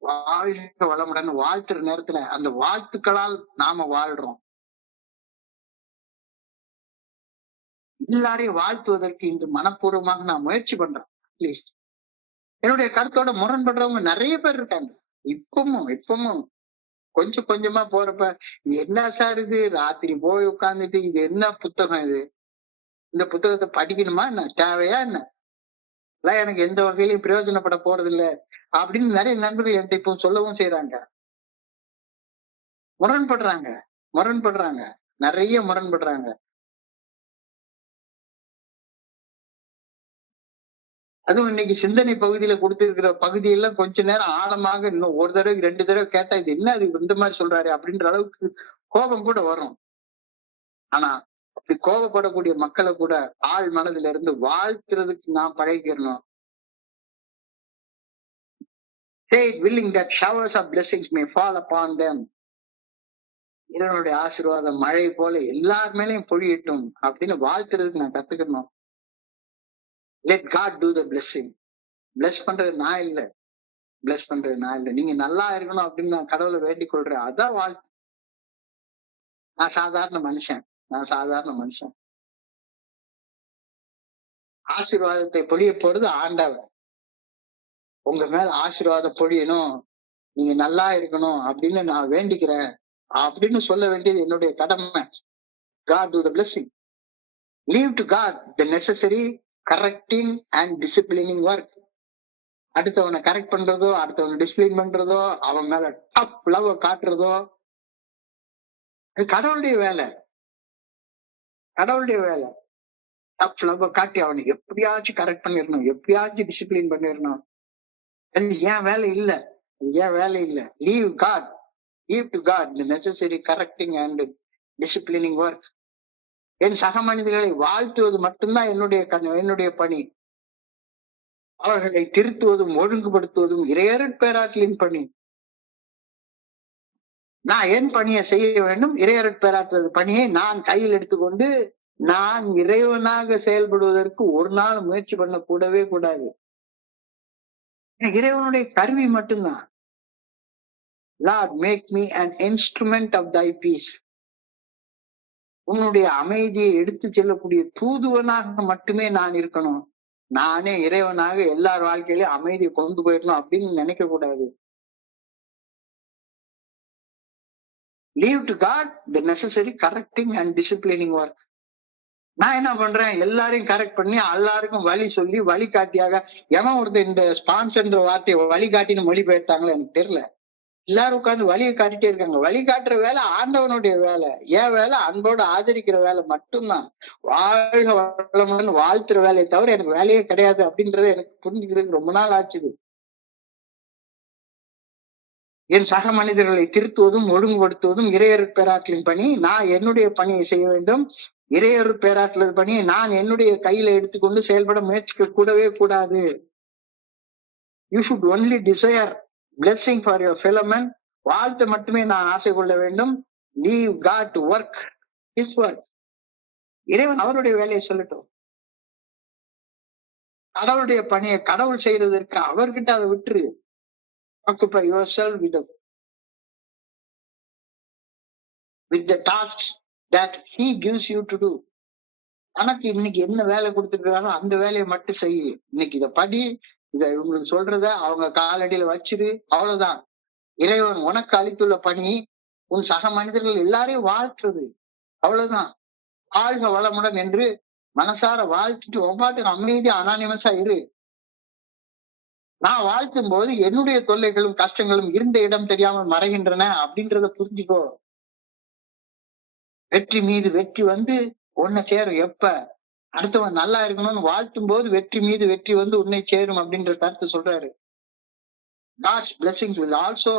வாழ்க வளமுடன் வாழ்த்துற நேரத்துல அந்த வாழ்த்துக்களால் நாம வாழ்றோம். எல்லாரையும் வாழ்த்துவதற்கு இன்று மனப்பூர்வமாக நான் முயற்சி பண்றேன். அட்லீஸ்ட் என்னுடைய கருத்தோட முரண்படுறவங்க நிறைய பேர் இருக்காங்க. இப்பவும் கொஞ்சம் கொஞ்சமா போறப்ப, இது என்ன சார் இது, ராத்திரி போய் உட்கார்ந்துட்டு இது என்ன புத்தகம் இது, இந்த புத்தகத்தை படிக்கணுமா என்ன, தேவையா என்ன, அதான் எனக்கு எந்த வகையிலும் பிரயோஜனப்பட போறது இல்ல அப்படின்னு நிறைய நண்பர்கள் என்கிட்ட இப்போ சொல்லவும் செய்யறாங்க. முரண்படுறாங்க முரண்படுறாங்க நிறைய முரண்படுறாங்க. அதுவும் இன்னைக்கு சிந்தனை பகுதியில கொடுத்திருக்கிற பகுதியெல்லாம் கொஞ்ச நேரம் ஆழமாக இன்னும் ஒரு தடவை 2 தடவை கேட்டா இது என்ன அது இந்த மாதிரி சொல்றாரு அப்படின்ற அளவுக்கு கோபம் கூட வரும். ஆனா அப்படி கோபப்படக்கூடிய மக்களை கூட ஆழ் மனதில இருந்து வாழ்த்துறதுக்கு நான் பழகிக்கணும். Say it willing that showers of blessings may fall upon them. இறைவனுடைய ஆசீர்வாதம் மழை போல எல்லார் மேலயும் பொழியட்டும் அப்படின்னு வாழ்த்துறதுக்கு நான் கத்துக்கணும். Let God do the blessing. Bless பண்றது நான் இல்ல. பிளஸ் பண்றது நான் இல்ல. நீங்க நல்லா இருக்கணும் அப்படின்னு நான் கடவுளை வேண்டிக் கொள்றேன். அதான் வாழ்த்து. நான் சாதாரண மனுஷன். ஆசீர்வாதத்தை பொழிய போறது ஆண்டவர். உங்க மேல ஆசீர்வாதம் பொழியணும், நீங்க நல்லா இருக்கணும் அப்படின்னு நான் வேண்டிக்கிறேன் அப்படின்னு சொல்ல வேண்டியது என்னுடைய கடமை. God do the blessing. Leave to God the necessary correcting and disciplining work. அடுத்தவனை கரெக்ட் பண்றதோ, அடுத்தவனை டிசிப்ளின் பண்றதோ, அவன் மேல டப் லவ் காட்டுறதோ, அது கடவுளுடைய வேலை. டப் லவ் காட்டி அவனை எப்படியாச்சும் கரெக்ட் பண்ணிடணும், எப்படியாச்சும் டிசிப்ளின் பண்ணிடணும். அது ஏன் வேலை இல்ல. Leave to God the necessary correcting and disciplining work. என் சக மனிதர்களை வாழ்த்துவது மட்டும்தான் என்னுடைய பணி. அவர்களை திருத்துவதும் ஒழுங்குபடுத்துவதும் இறையருட் பேராற்றலின் பணி. நான் என் பணியை செய்ய வேண்டும். இறையருட் பேராற்றல் பணியை நான் கையில் எடுத்துக்கொண்டு நான் இறைவனாக செயல்படுவதற்கு ஒரு நாள் முயற்சி பண்ண கூடவே கூடாது. இறைவனுடைய கருவி மட்டும்தான். Lord, make me an instrument of thy peace. உன்னுடைய அமைதியை எடுத்து செல்லக்கூடிய தூதுவனாக மட்டுமே நான் இருக்கணும். நானே இறைவனாக எல்லார் வாழ்க்கையிலும் அமைதியை கொண்டு போயிடணும் அப்படின்னு நினைக்க கூடாது. Leave to God the necessary correcting and disciplining work. நான் என்ன பண்றேன், எல்லாரையும் கரெக்ட் பண்ணி எல்லாருக்கும் வழி சொல்லி வழிகாட்டியாக, எவன் ஒருத்தர் இந்த ஸ்பான்சர்ன்ற வார்த்தையை வழிகாட்டின்னு மொழிபெயர்த்தாங்களோ எனக்கு தெரியல. எல்லாரும் உட்கார்ந்து வழியை காட்டிட்டே இருக்காங்க. வழிகாட்டுற வேலை ஆண்டவனுடைய வேலை. என் வேலை அன்போடு ஆதரிக்கிற வேலை மட்டும்தான். வாழ்க வளமுடன் வாழ்த்துற வேலையை தவிர எனக்கு வேலையே கிடையாது அப்படின்றத எனக்கு புரிஞ்சுக்கிறது ரொம்ப நாள் ஆச்சுது. என் சக மனிதர்களை திருத்துவதும் ஒழுங்குபடுத்துவதும் இறையருட் பேராற்றலின் பணி. நான் என்னுடைய பணியை செய்ய வேண்டும். இறையருட் பேராற்றல் பணியை நான் என்னுடைய கையில எடுத்துக்கொண்டு செயல்பட முயற்சிக்க கூடவே கூடாது. You should only desire blessing for your fellow men. வாழ்த்து மட்டுமே நான் ஆசை கொள்ள வேண்டும். Leave God to work his work. இறைவன் அவருடைய வேலையை சொல்லட்டும். கடவுளுடைய பணியை கடவுள் செய்யறதற்கு அவர்கிட்ட அதை விட்டுரு. Occupy yourself with the tasks that he gives you to do. உனக்கு இன்னைக்கு என்ன வேலை கொடுத்துருக்காரோ அந்த வேலையை மட்டும் செய்ய. இன்னைக்கு இதை படி, இதை இவங்களுக்கு சொல்றத அவங்க காலடியில வச்சிரு, அவ்வளவுதான். இறைவன் உனக்கு அளித்துள்ள பணி உன் சக மனிதர்கள் எல்லாரையும் வாழ்த்துறது, அவ்வளவுதான். வாழ்க வளமுடன் என்று மனசார வாழ்த்துட்டு ஒவ்வாட்டுக்கு அமைதியா அனானிமஸா இரு. நான் வாழ்த்தும் போது என்னுடைய தொல்லைகளும் கஷ்டங்களும் இருந்த இடம் தெரியாமல் மறைகின்றன அப்படின்றத புரிஞ்சுக்கோ. வெற்றி மீது வெற்றி வந்து உன்னை சேரும். எப்ப? அடுத்தவன் நல்லா இருக்கணும்னு வாழ்த்தும் போது வெற்றி மீது வெற்றி வந்து உன்னை சேரும் அப்படின்ற கருத்து சொல்றாரு. God's blessings will also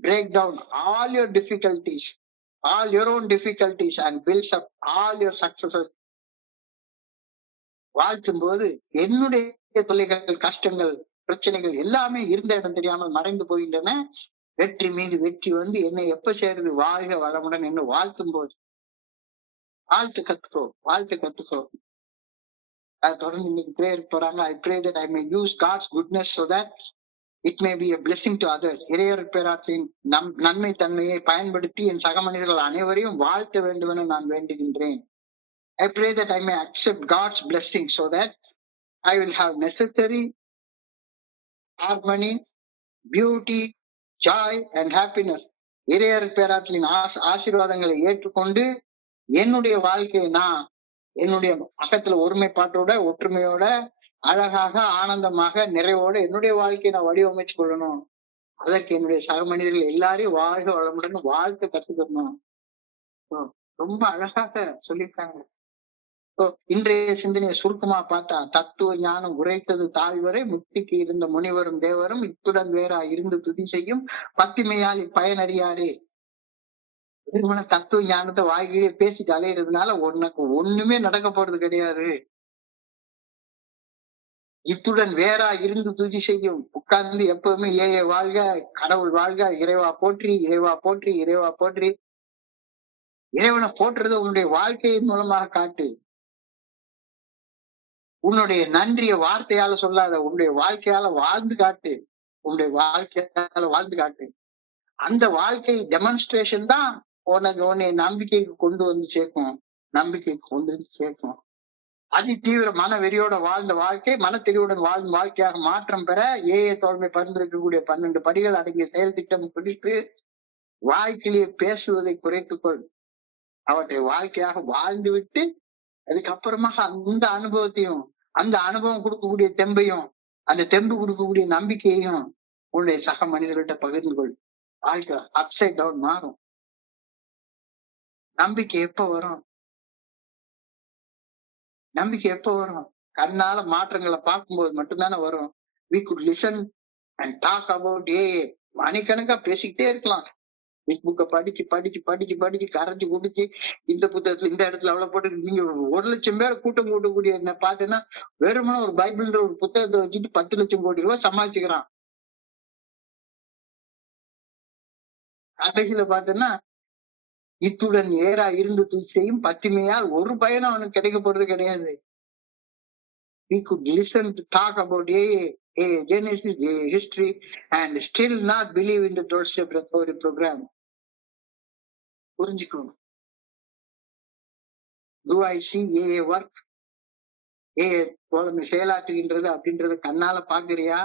break down all your difficulties, all your own difficulties and builds up all your successes. வாழ்த்தும் போது என்னுடைய தொல்லைகள், கஷ்டங்கள், பிரச்சனைகள் எல்லாமே இருந்த இடம் தெரியாமல் மறைந்து போகின்றன. வெற்றி மீது வெற்றி வந்து என்னை எப்ப சேருது? வாழ்க வளமுடன் என்று வாழ்த்தும் போது. வாழ்த்து கத்துக்கோ, வாழ்த்து கத்துக்கோ. தொடர்ந்து இன்னைக்கு பிரேயர் போறாங்க. I pray that I may use God's goodness so that it may be a blessing to others. இறையர் பேராற்றின் நன்மை தன்மையை பயன்படுத்தி என் சக மனிதர்கள் அனைவரையும் வாழ்த்த வேண்டும் என நான் வேண்டுகின்றேன். I pray that I may accept God's blessing so that I will have necessary harmony, beauty, joy and happiness. இறையர் பேராற்றின் ஆசீர்வாதங்களை ஏற்றுக்கொண்டு என்னுடைய வாழ்க்கையை நான் என்னுடைய அகத்துல ஒருமைப்பாட்டோட, ஒற்றுமையோட, அழகாக, ஆனந்தமாக, நிறைவோட என்னுடைய வாழ்க்கையை நான் வடிவமைச்சு கொள்ளணும். அதற்கு என்னுடைய சக மனிதர்கள் எல்லாரையும் வாழ்க வளமுடன் வாழ்த்து கத்துக்கணும். ரொம்ப அழகாக சொல்லியிருக்காங்க. இன்றைய சிந்தனையை சுருக்கமா பார்த்தா, தத்துவ ஞானம் உரைத்தது தாழ்வரை முக்திக்கு இருந்த முனிவரும் தேவரும் இத்துடன் வேறா இருந்து துதி செய்யும் பத்திமையால் பயனறியாரே. தத்துவ ஞானத்தை வாய்கிலே பேசிட்டு அலையிறதுனால உனக்கு ஒண்ணுமே நடக்க போறது கிடையாது. இத்துடன் வேறா இருந்து துதி செய்யும், உட்கார்ந்து எப்பவுமே ஏழை வாழ்க, கடவுள் வாழ்க, இறைவா போற்றி, இறைவா போற்றி, இறைவா போற்றி. இறைவனை போற்றுறத உன்னுடைய வாழ்க்கையின் மூலமாக காட்டு. உன்னுடைய நன்றிய வார்த்தையால சொல்லாத, உன்னுடைய வாழ்க்கையால வாழ்ந்து காட்டு. உன்னுடைய வாழ்க்கையால வாழ்ந்து காட்டு. அந்த வாழ்க்கை டெமான்ஸ்ட்ரேஷன் தான் உன்னை நம்பிக்கைக்கு கொண்டு வந்து சேர்க்கும். நம்பிக்கைக்கு கொண்டு வந்து சேர்க்கும். அதி தீவிர மன வெறியோட வாழ்ந்த வாழ்க்கை மன தெளிவுடன் வாழும் வாழ்க்கையாக மாற்றம் பெற தோல்மை பரிந்துரைக்கக்கூடிய 12 படிகள் அடங்கிய செயல் திட்டம் பிடித்து வாழ்க்கையிலேயே பேசுவதை குறைத்துக்கொள். அவற்றை வாழ்க்கையாக வாழ்ந்து விட்டு அதுக்கப்புறமாக அந்த அனுபவத்தையும், அந்த அனுபவம் கொடுக்கக்கூடிய தெம்பையும், அந்த தெம்பு கொடுக்கக்கூடிய நம்பிக்கையையும் உன்னுடைய சக மனிதர்கிட்ட பகிர்ந்து கொள். வாழ்க்கை அப்சைட் டவுன் மாறும். நம்பிக்கை எப்ப வரும்? நம்பிக்கை எப்ப வரும்? கண்ணால மாற்றங்களை பார்க்கும்போது மட்டும்தானே வரும். We could listen and talk about மணிக்கணக்கா பேசிக்கிட்டே இருக்கலாம். பிக் புக்கை படிச்சு படிச்சு படிச்சு படிச்சு கரைச்சு குடிச்சு இந்த புத்தகத்துல இந்த இடத்துல அவ்வளவு போட்டு நீங்க 1,00,000 பேர் கூட்டம் கூட்டக்கூடிய என்ன பாத்தீங்கன்னா வெறுமனே ஒரு பைபிள்ன்ற ஒரு புத்தகத்தை வச்சுட்டு 10 லட்சம் கோடி ரூபாய் சமாளிச்சுக்கிறான். கடைசியில பாத்தீங்கன்னா இத்துடன் ஏறா இருந்து செய்யும் பத்திமையால் ஒரு பயனும் அவனுக்கு கிடைக்க போறது கிடையாது. We could listen to talk about Genesis, history, and still not believe in the doorstep recovery program. புரிஞ்சுக்கணும். Do I see work? தோழமை செயலாற்றுகின்றது அப்படின்றத கண்ணால பாக்குறியா?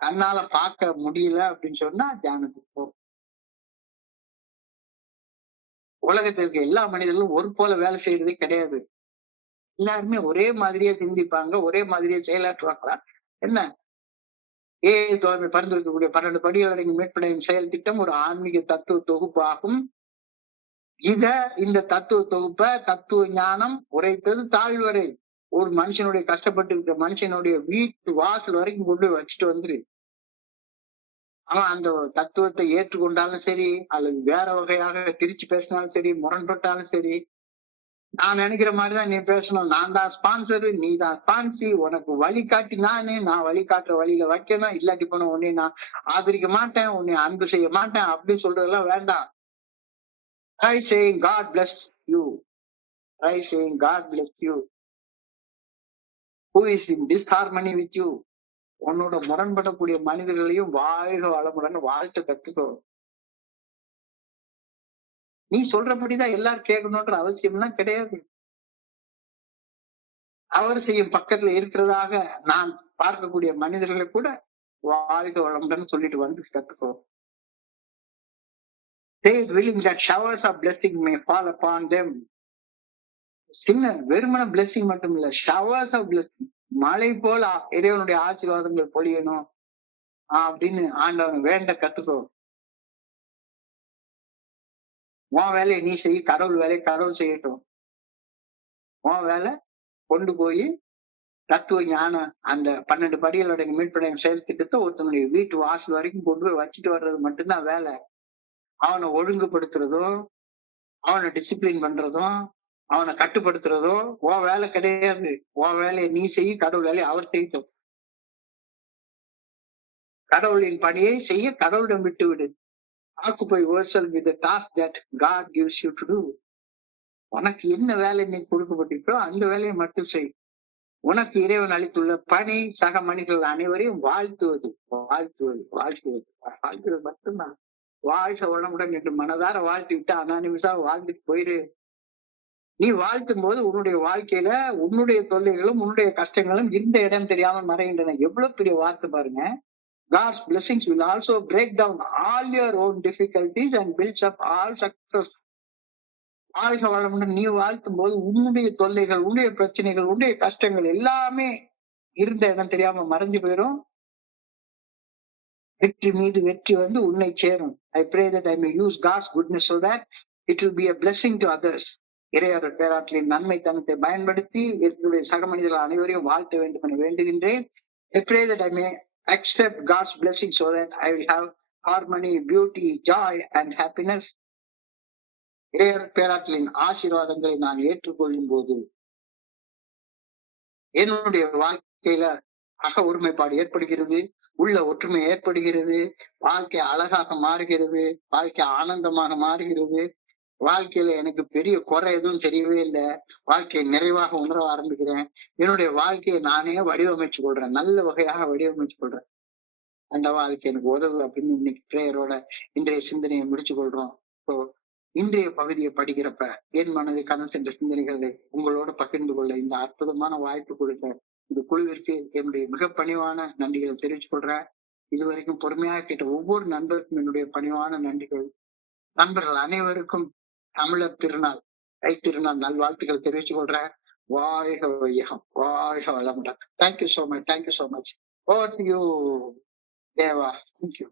கண்ணால பார்க்க முடியல அப்படின்னு சொன்னா தியானத்துக்கு போ. உலகத்தில் இருக்க எல்லா மனிதர்களும் ஒரு போல வேலை செய்யறதே கிடையாது. எல்லாருமே ஒரே மாதிரியே சிந்திப்பாங்க, ஒரே மாதிரியே செயலாற்றுவாங்களா? என்ன தோழமை பரிந்துரைக்கக்கூடிய 12 படிகள் அடங்கிய மீட்படையும் செயல் திட்டம் ஒரு ஆன்மீக தத்துவ தொகுப்பு ஆகும். இந்த தத்துவ தொகுப்பை தத்துவ ஞானம் உரைத்தது தாழ்வரை. ஒரு மனுஷனுடைய கஷ்டப்பட்டு இருக்கிற மனுஷனுடைய வீட்டு வாசல் வரைக்கும் கொண்டு வச்சுட்டு வந்துரு. அவன் அந்த தத்துவத்தை ஏற்றுக்கொண்டாலும் சரி, அல்லது வேற வகையாக திருச்சி பேசினாலும் சரி, முரண்பட்டாலும் சரி, நான் நினைக்கிற மாதிரிதான் நீ பேசணும். நான் தான் ஸ்பான்சரு, நீ தான் ஸ்பான்சி, உனக்கு வழிகாட்டி நான் வழிகாட்டுற வழியில வைக்கணும். இல்லாட்டி போன உன்னை நான் ஆதரிக்க மாட்டேன், உன்னை அன்பு செய்ய மாட்டேன் அப்படின்னு சொல்றதெல்லாம் வேண்டாம். Try saying God bless you. Try saying God bless you. Who is in disharmony with you? உன்னோட முரண்படக்கூடிய மனிதர்களையும் வாழ்க வளமுடன் வாழ்த்து கத்துக்கோ. நீ சொல்றபடிதான் எல்லாரும் கேட்கணும்ன்ற அவசியம்லாம் கிடையாது. அவர் செய்யும் பக்கத்துல இருக்கிறதாக நான் பார்க்கக்கூடிய மனிதர்களை கூட வாழ்க வளமுடன் சொல்லிட்டு வந்து கத்துக்கோ. Faith willing that showers of blessing may fall upon them. சின்ன வெறுமன பிளெஸிங் மட்டும் இல்ல, ஷவர்ஸ் ஆஃப் பிளெஸிங், மழை போல இறைவனுடைய ஆசீர்வாதங்கள் பொழியணும் அப்படின்னு ஆண்டவன் வேண்ட கத்துக்கோ. உன் வேலையை நீ செய், கடவுள் வேலையை கடவுள் செய்யட்டும். உன் வேலை கொண்டு போய் தத்துவ ஞானம் அந்த 12 படிகளோட மீட்படைய செயல் திட்டத்தை ஒருத்தனுடைய வீட்டு வாசல் வரைக்கும் கொண்டு போய் வச்சுட்டு வர்றது மட்டும்தான் வேலை. அவனை ஒழுங்குபடுத்துறதும் அவனை டிசிப்ளின் பண்றதும் அவனை கட்டுப்படுத்துறதோ உன் வேலை கிடையாது. உன் வேலையை நீ செய்ய, கடவுள் வேலையை அவர் செய்யட்டும். கடவுளின் பணியை செய்ய கடவுளிடம் விட்டு விடு. Occupy yourself with the task that God gives you to do. உனக்கு என்ன வேலை நீ கொடுக்கப்பட்டிருக்கோ அந்த வேலையை மட்டும் செய். உனக்கு இறைவன் அளித்துள்ள பணி சக மனிதர்கள் அனைவரையும் வாழ்த்துவது வாழ்த்துவது வாழ்த்துவது வாழ்த்துவது மட்டும்தான். வாழ்க வளமுடன் என்று மனதார வாழ்த்து விட்டு அனானிமிஷா வாழ்ந்துட்டு போயிரு. நீ வாழ்த்தும் போது உன்னுடைய வாழ்க்கையில உன்னுடைய தொல்லைகளும் உன்னுடைய கஷ்டங்களும் இருந்த இடம் தெரியாம மறைகின்றன. எவ்வளவு பெரிய வார்த்தை பாருங்க. God's blessings will also break down all your own difficulties and builds up all success. வாழ்க வளமுடன் நீ வாழ்த்தும் போது உன்னுடைய தொல்லைகள், உன்னுடைய பிரச்சனைகள், உன்னுடைய கஷ்டங்கள் எல்லாமே இருந்த இடம் தெரியாம மறைஞ்சு போயிடும். வெற்றி மீது வெற்றி வந்து உன்னை சேரும். I pray that I may use God's goodness so that it will be a blessing to others. இறையவர் பேராற்றலின் நன்மைத்தனத்தை பயன்படுத்தி என்னுடைய சக மனிதர்கள் அனைவரையும் வாழ்த்த வேண்டும் என வேண்டுகின்றேன். I pray that I may accept God's blessing so that I will have harmony, beauty, joy and happiness. இறையவர் பேராற்றலின் ஆசீர்வாதங்களை நான் ஏற்றுக்கொள்ளும் போது என்னுடைய வாழ்க்கையில அக ஒருமைப்பாடு ஏற்படுகிறது, உள்ள ஒற்றுமை ஏற்படுகிறது, வாழ்க்கை அழகாக மாறுகிறது, வாழ்க்கை ஆனந்தமாக மாறுகிறது. வாழ்க்கையில எனக்கு பெரிய குறை எதுவும் தெரியவே இல்லை. வாழ்க்கையை நிறைவாக உணர ஆரம்பிக்கிறேன். என்னுடைய வாழ்க்கையை நானே வடிவமைச்சு கொள்றேன், நல்ல வகையாக வடிவமைச்சு கொள்றேன். அந்த வாழ்க்கை எனக்கு உதவு அப்படின்னு இன்னைக்கு பிரேயரோட இன்றைய சிந்தனையை முடிச்சு கொள்றோம். இப்போ இன்றைய பகுதியை படிக்கிறப்ப என் மனதை கடந்து சென்ற சிந்தனைகளை உங்களோட பகிர்ந்து கொள்ள இந்த அற்புதமான வாய்ப்பு கொடுத்த இந்த குழுவிற்கு என்னுடைய மிக பணிவான நன்றிகளை தெரிவித்துக் கொள்றேன். இதுவரைக்கும் பொறுமையாக கேட்ட ஒவ்வொரு நண்பருக்கும் என்னுடைய பணிவான நன்றிகள். நண்பர்கள் அனைவருக்கும் தமிழர் திருநாள் திருநாள் நல்வாழ்த்துக்களை தெரிவித்துக் கொள்றேன். வாழ்க வையகம், வாழ்க வளமுடன். Thank you so much, thank you so much. Over to you Deva. Thank you.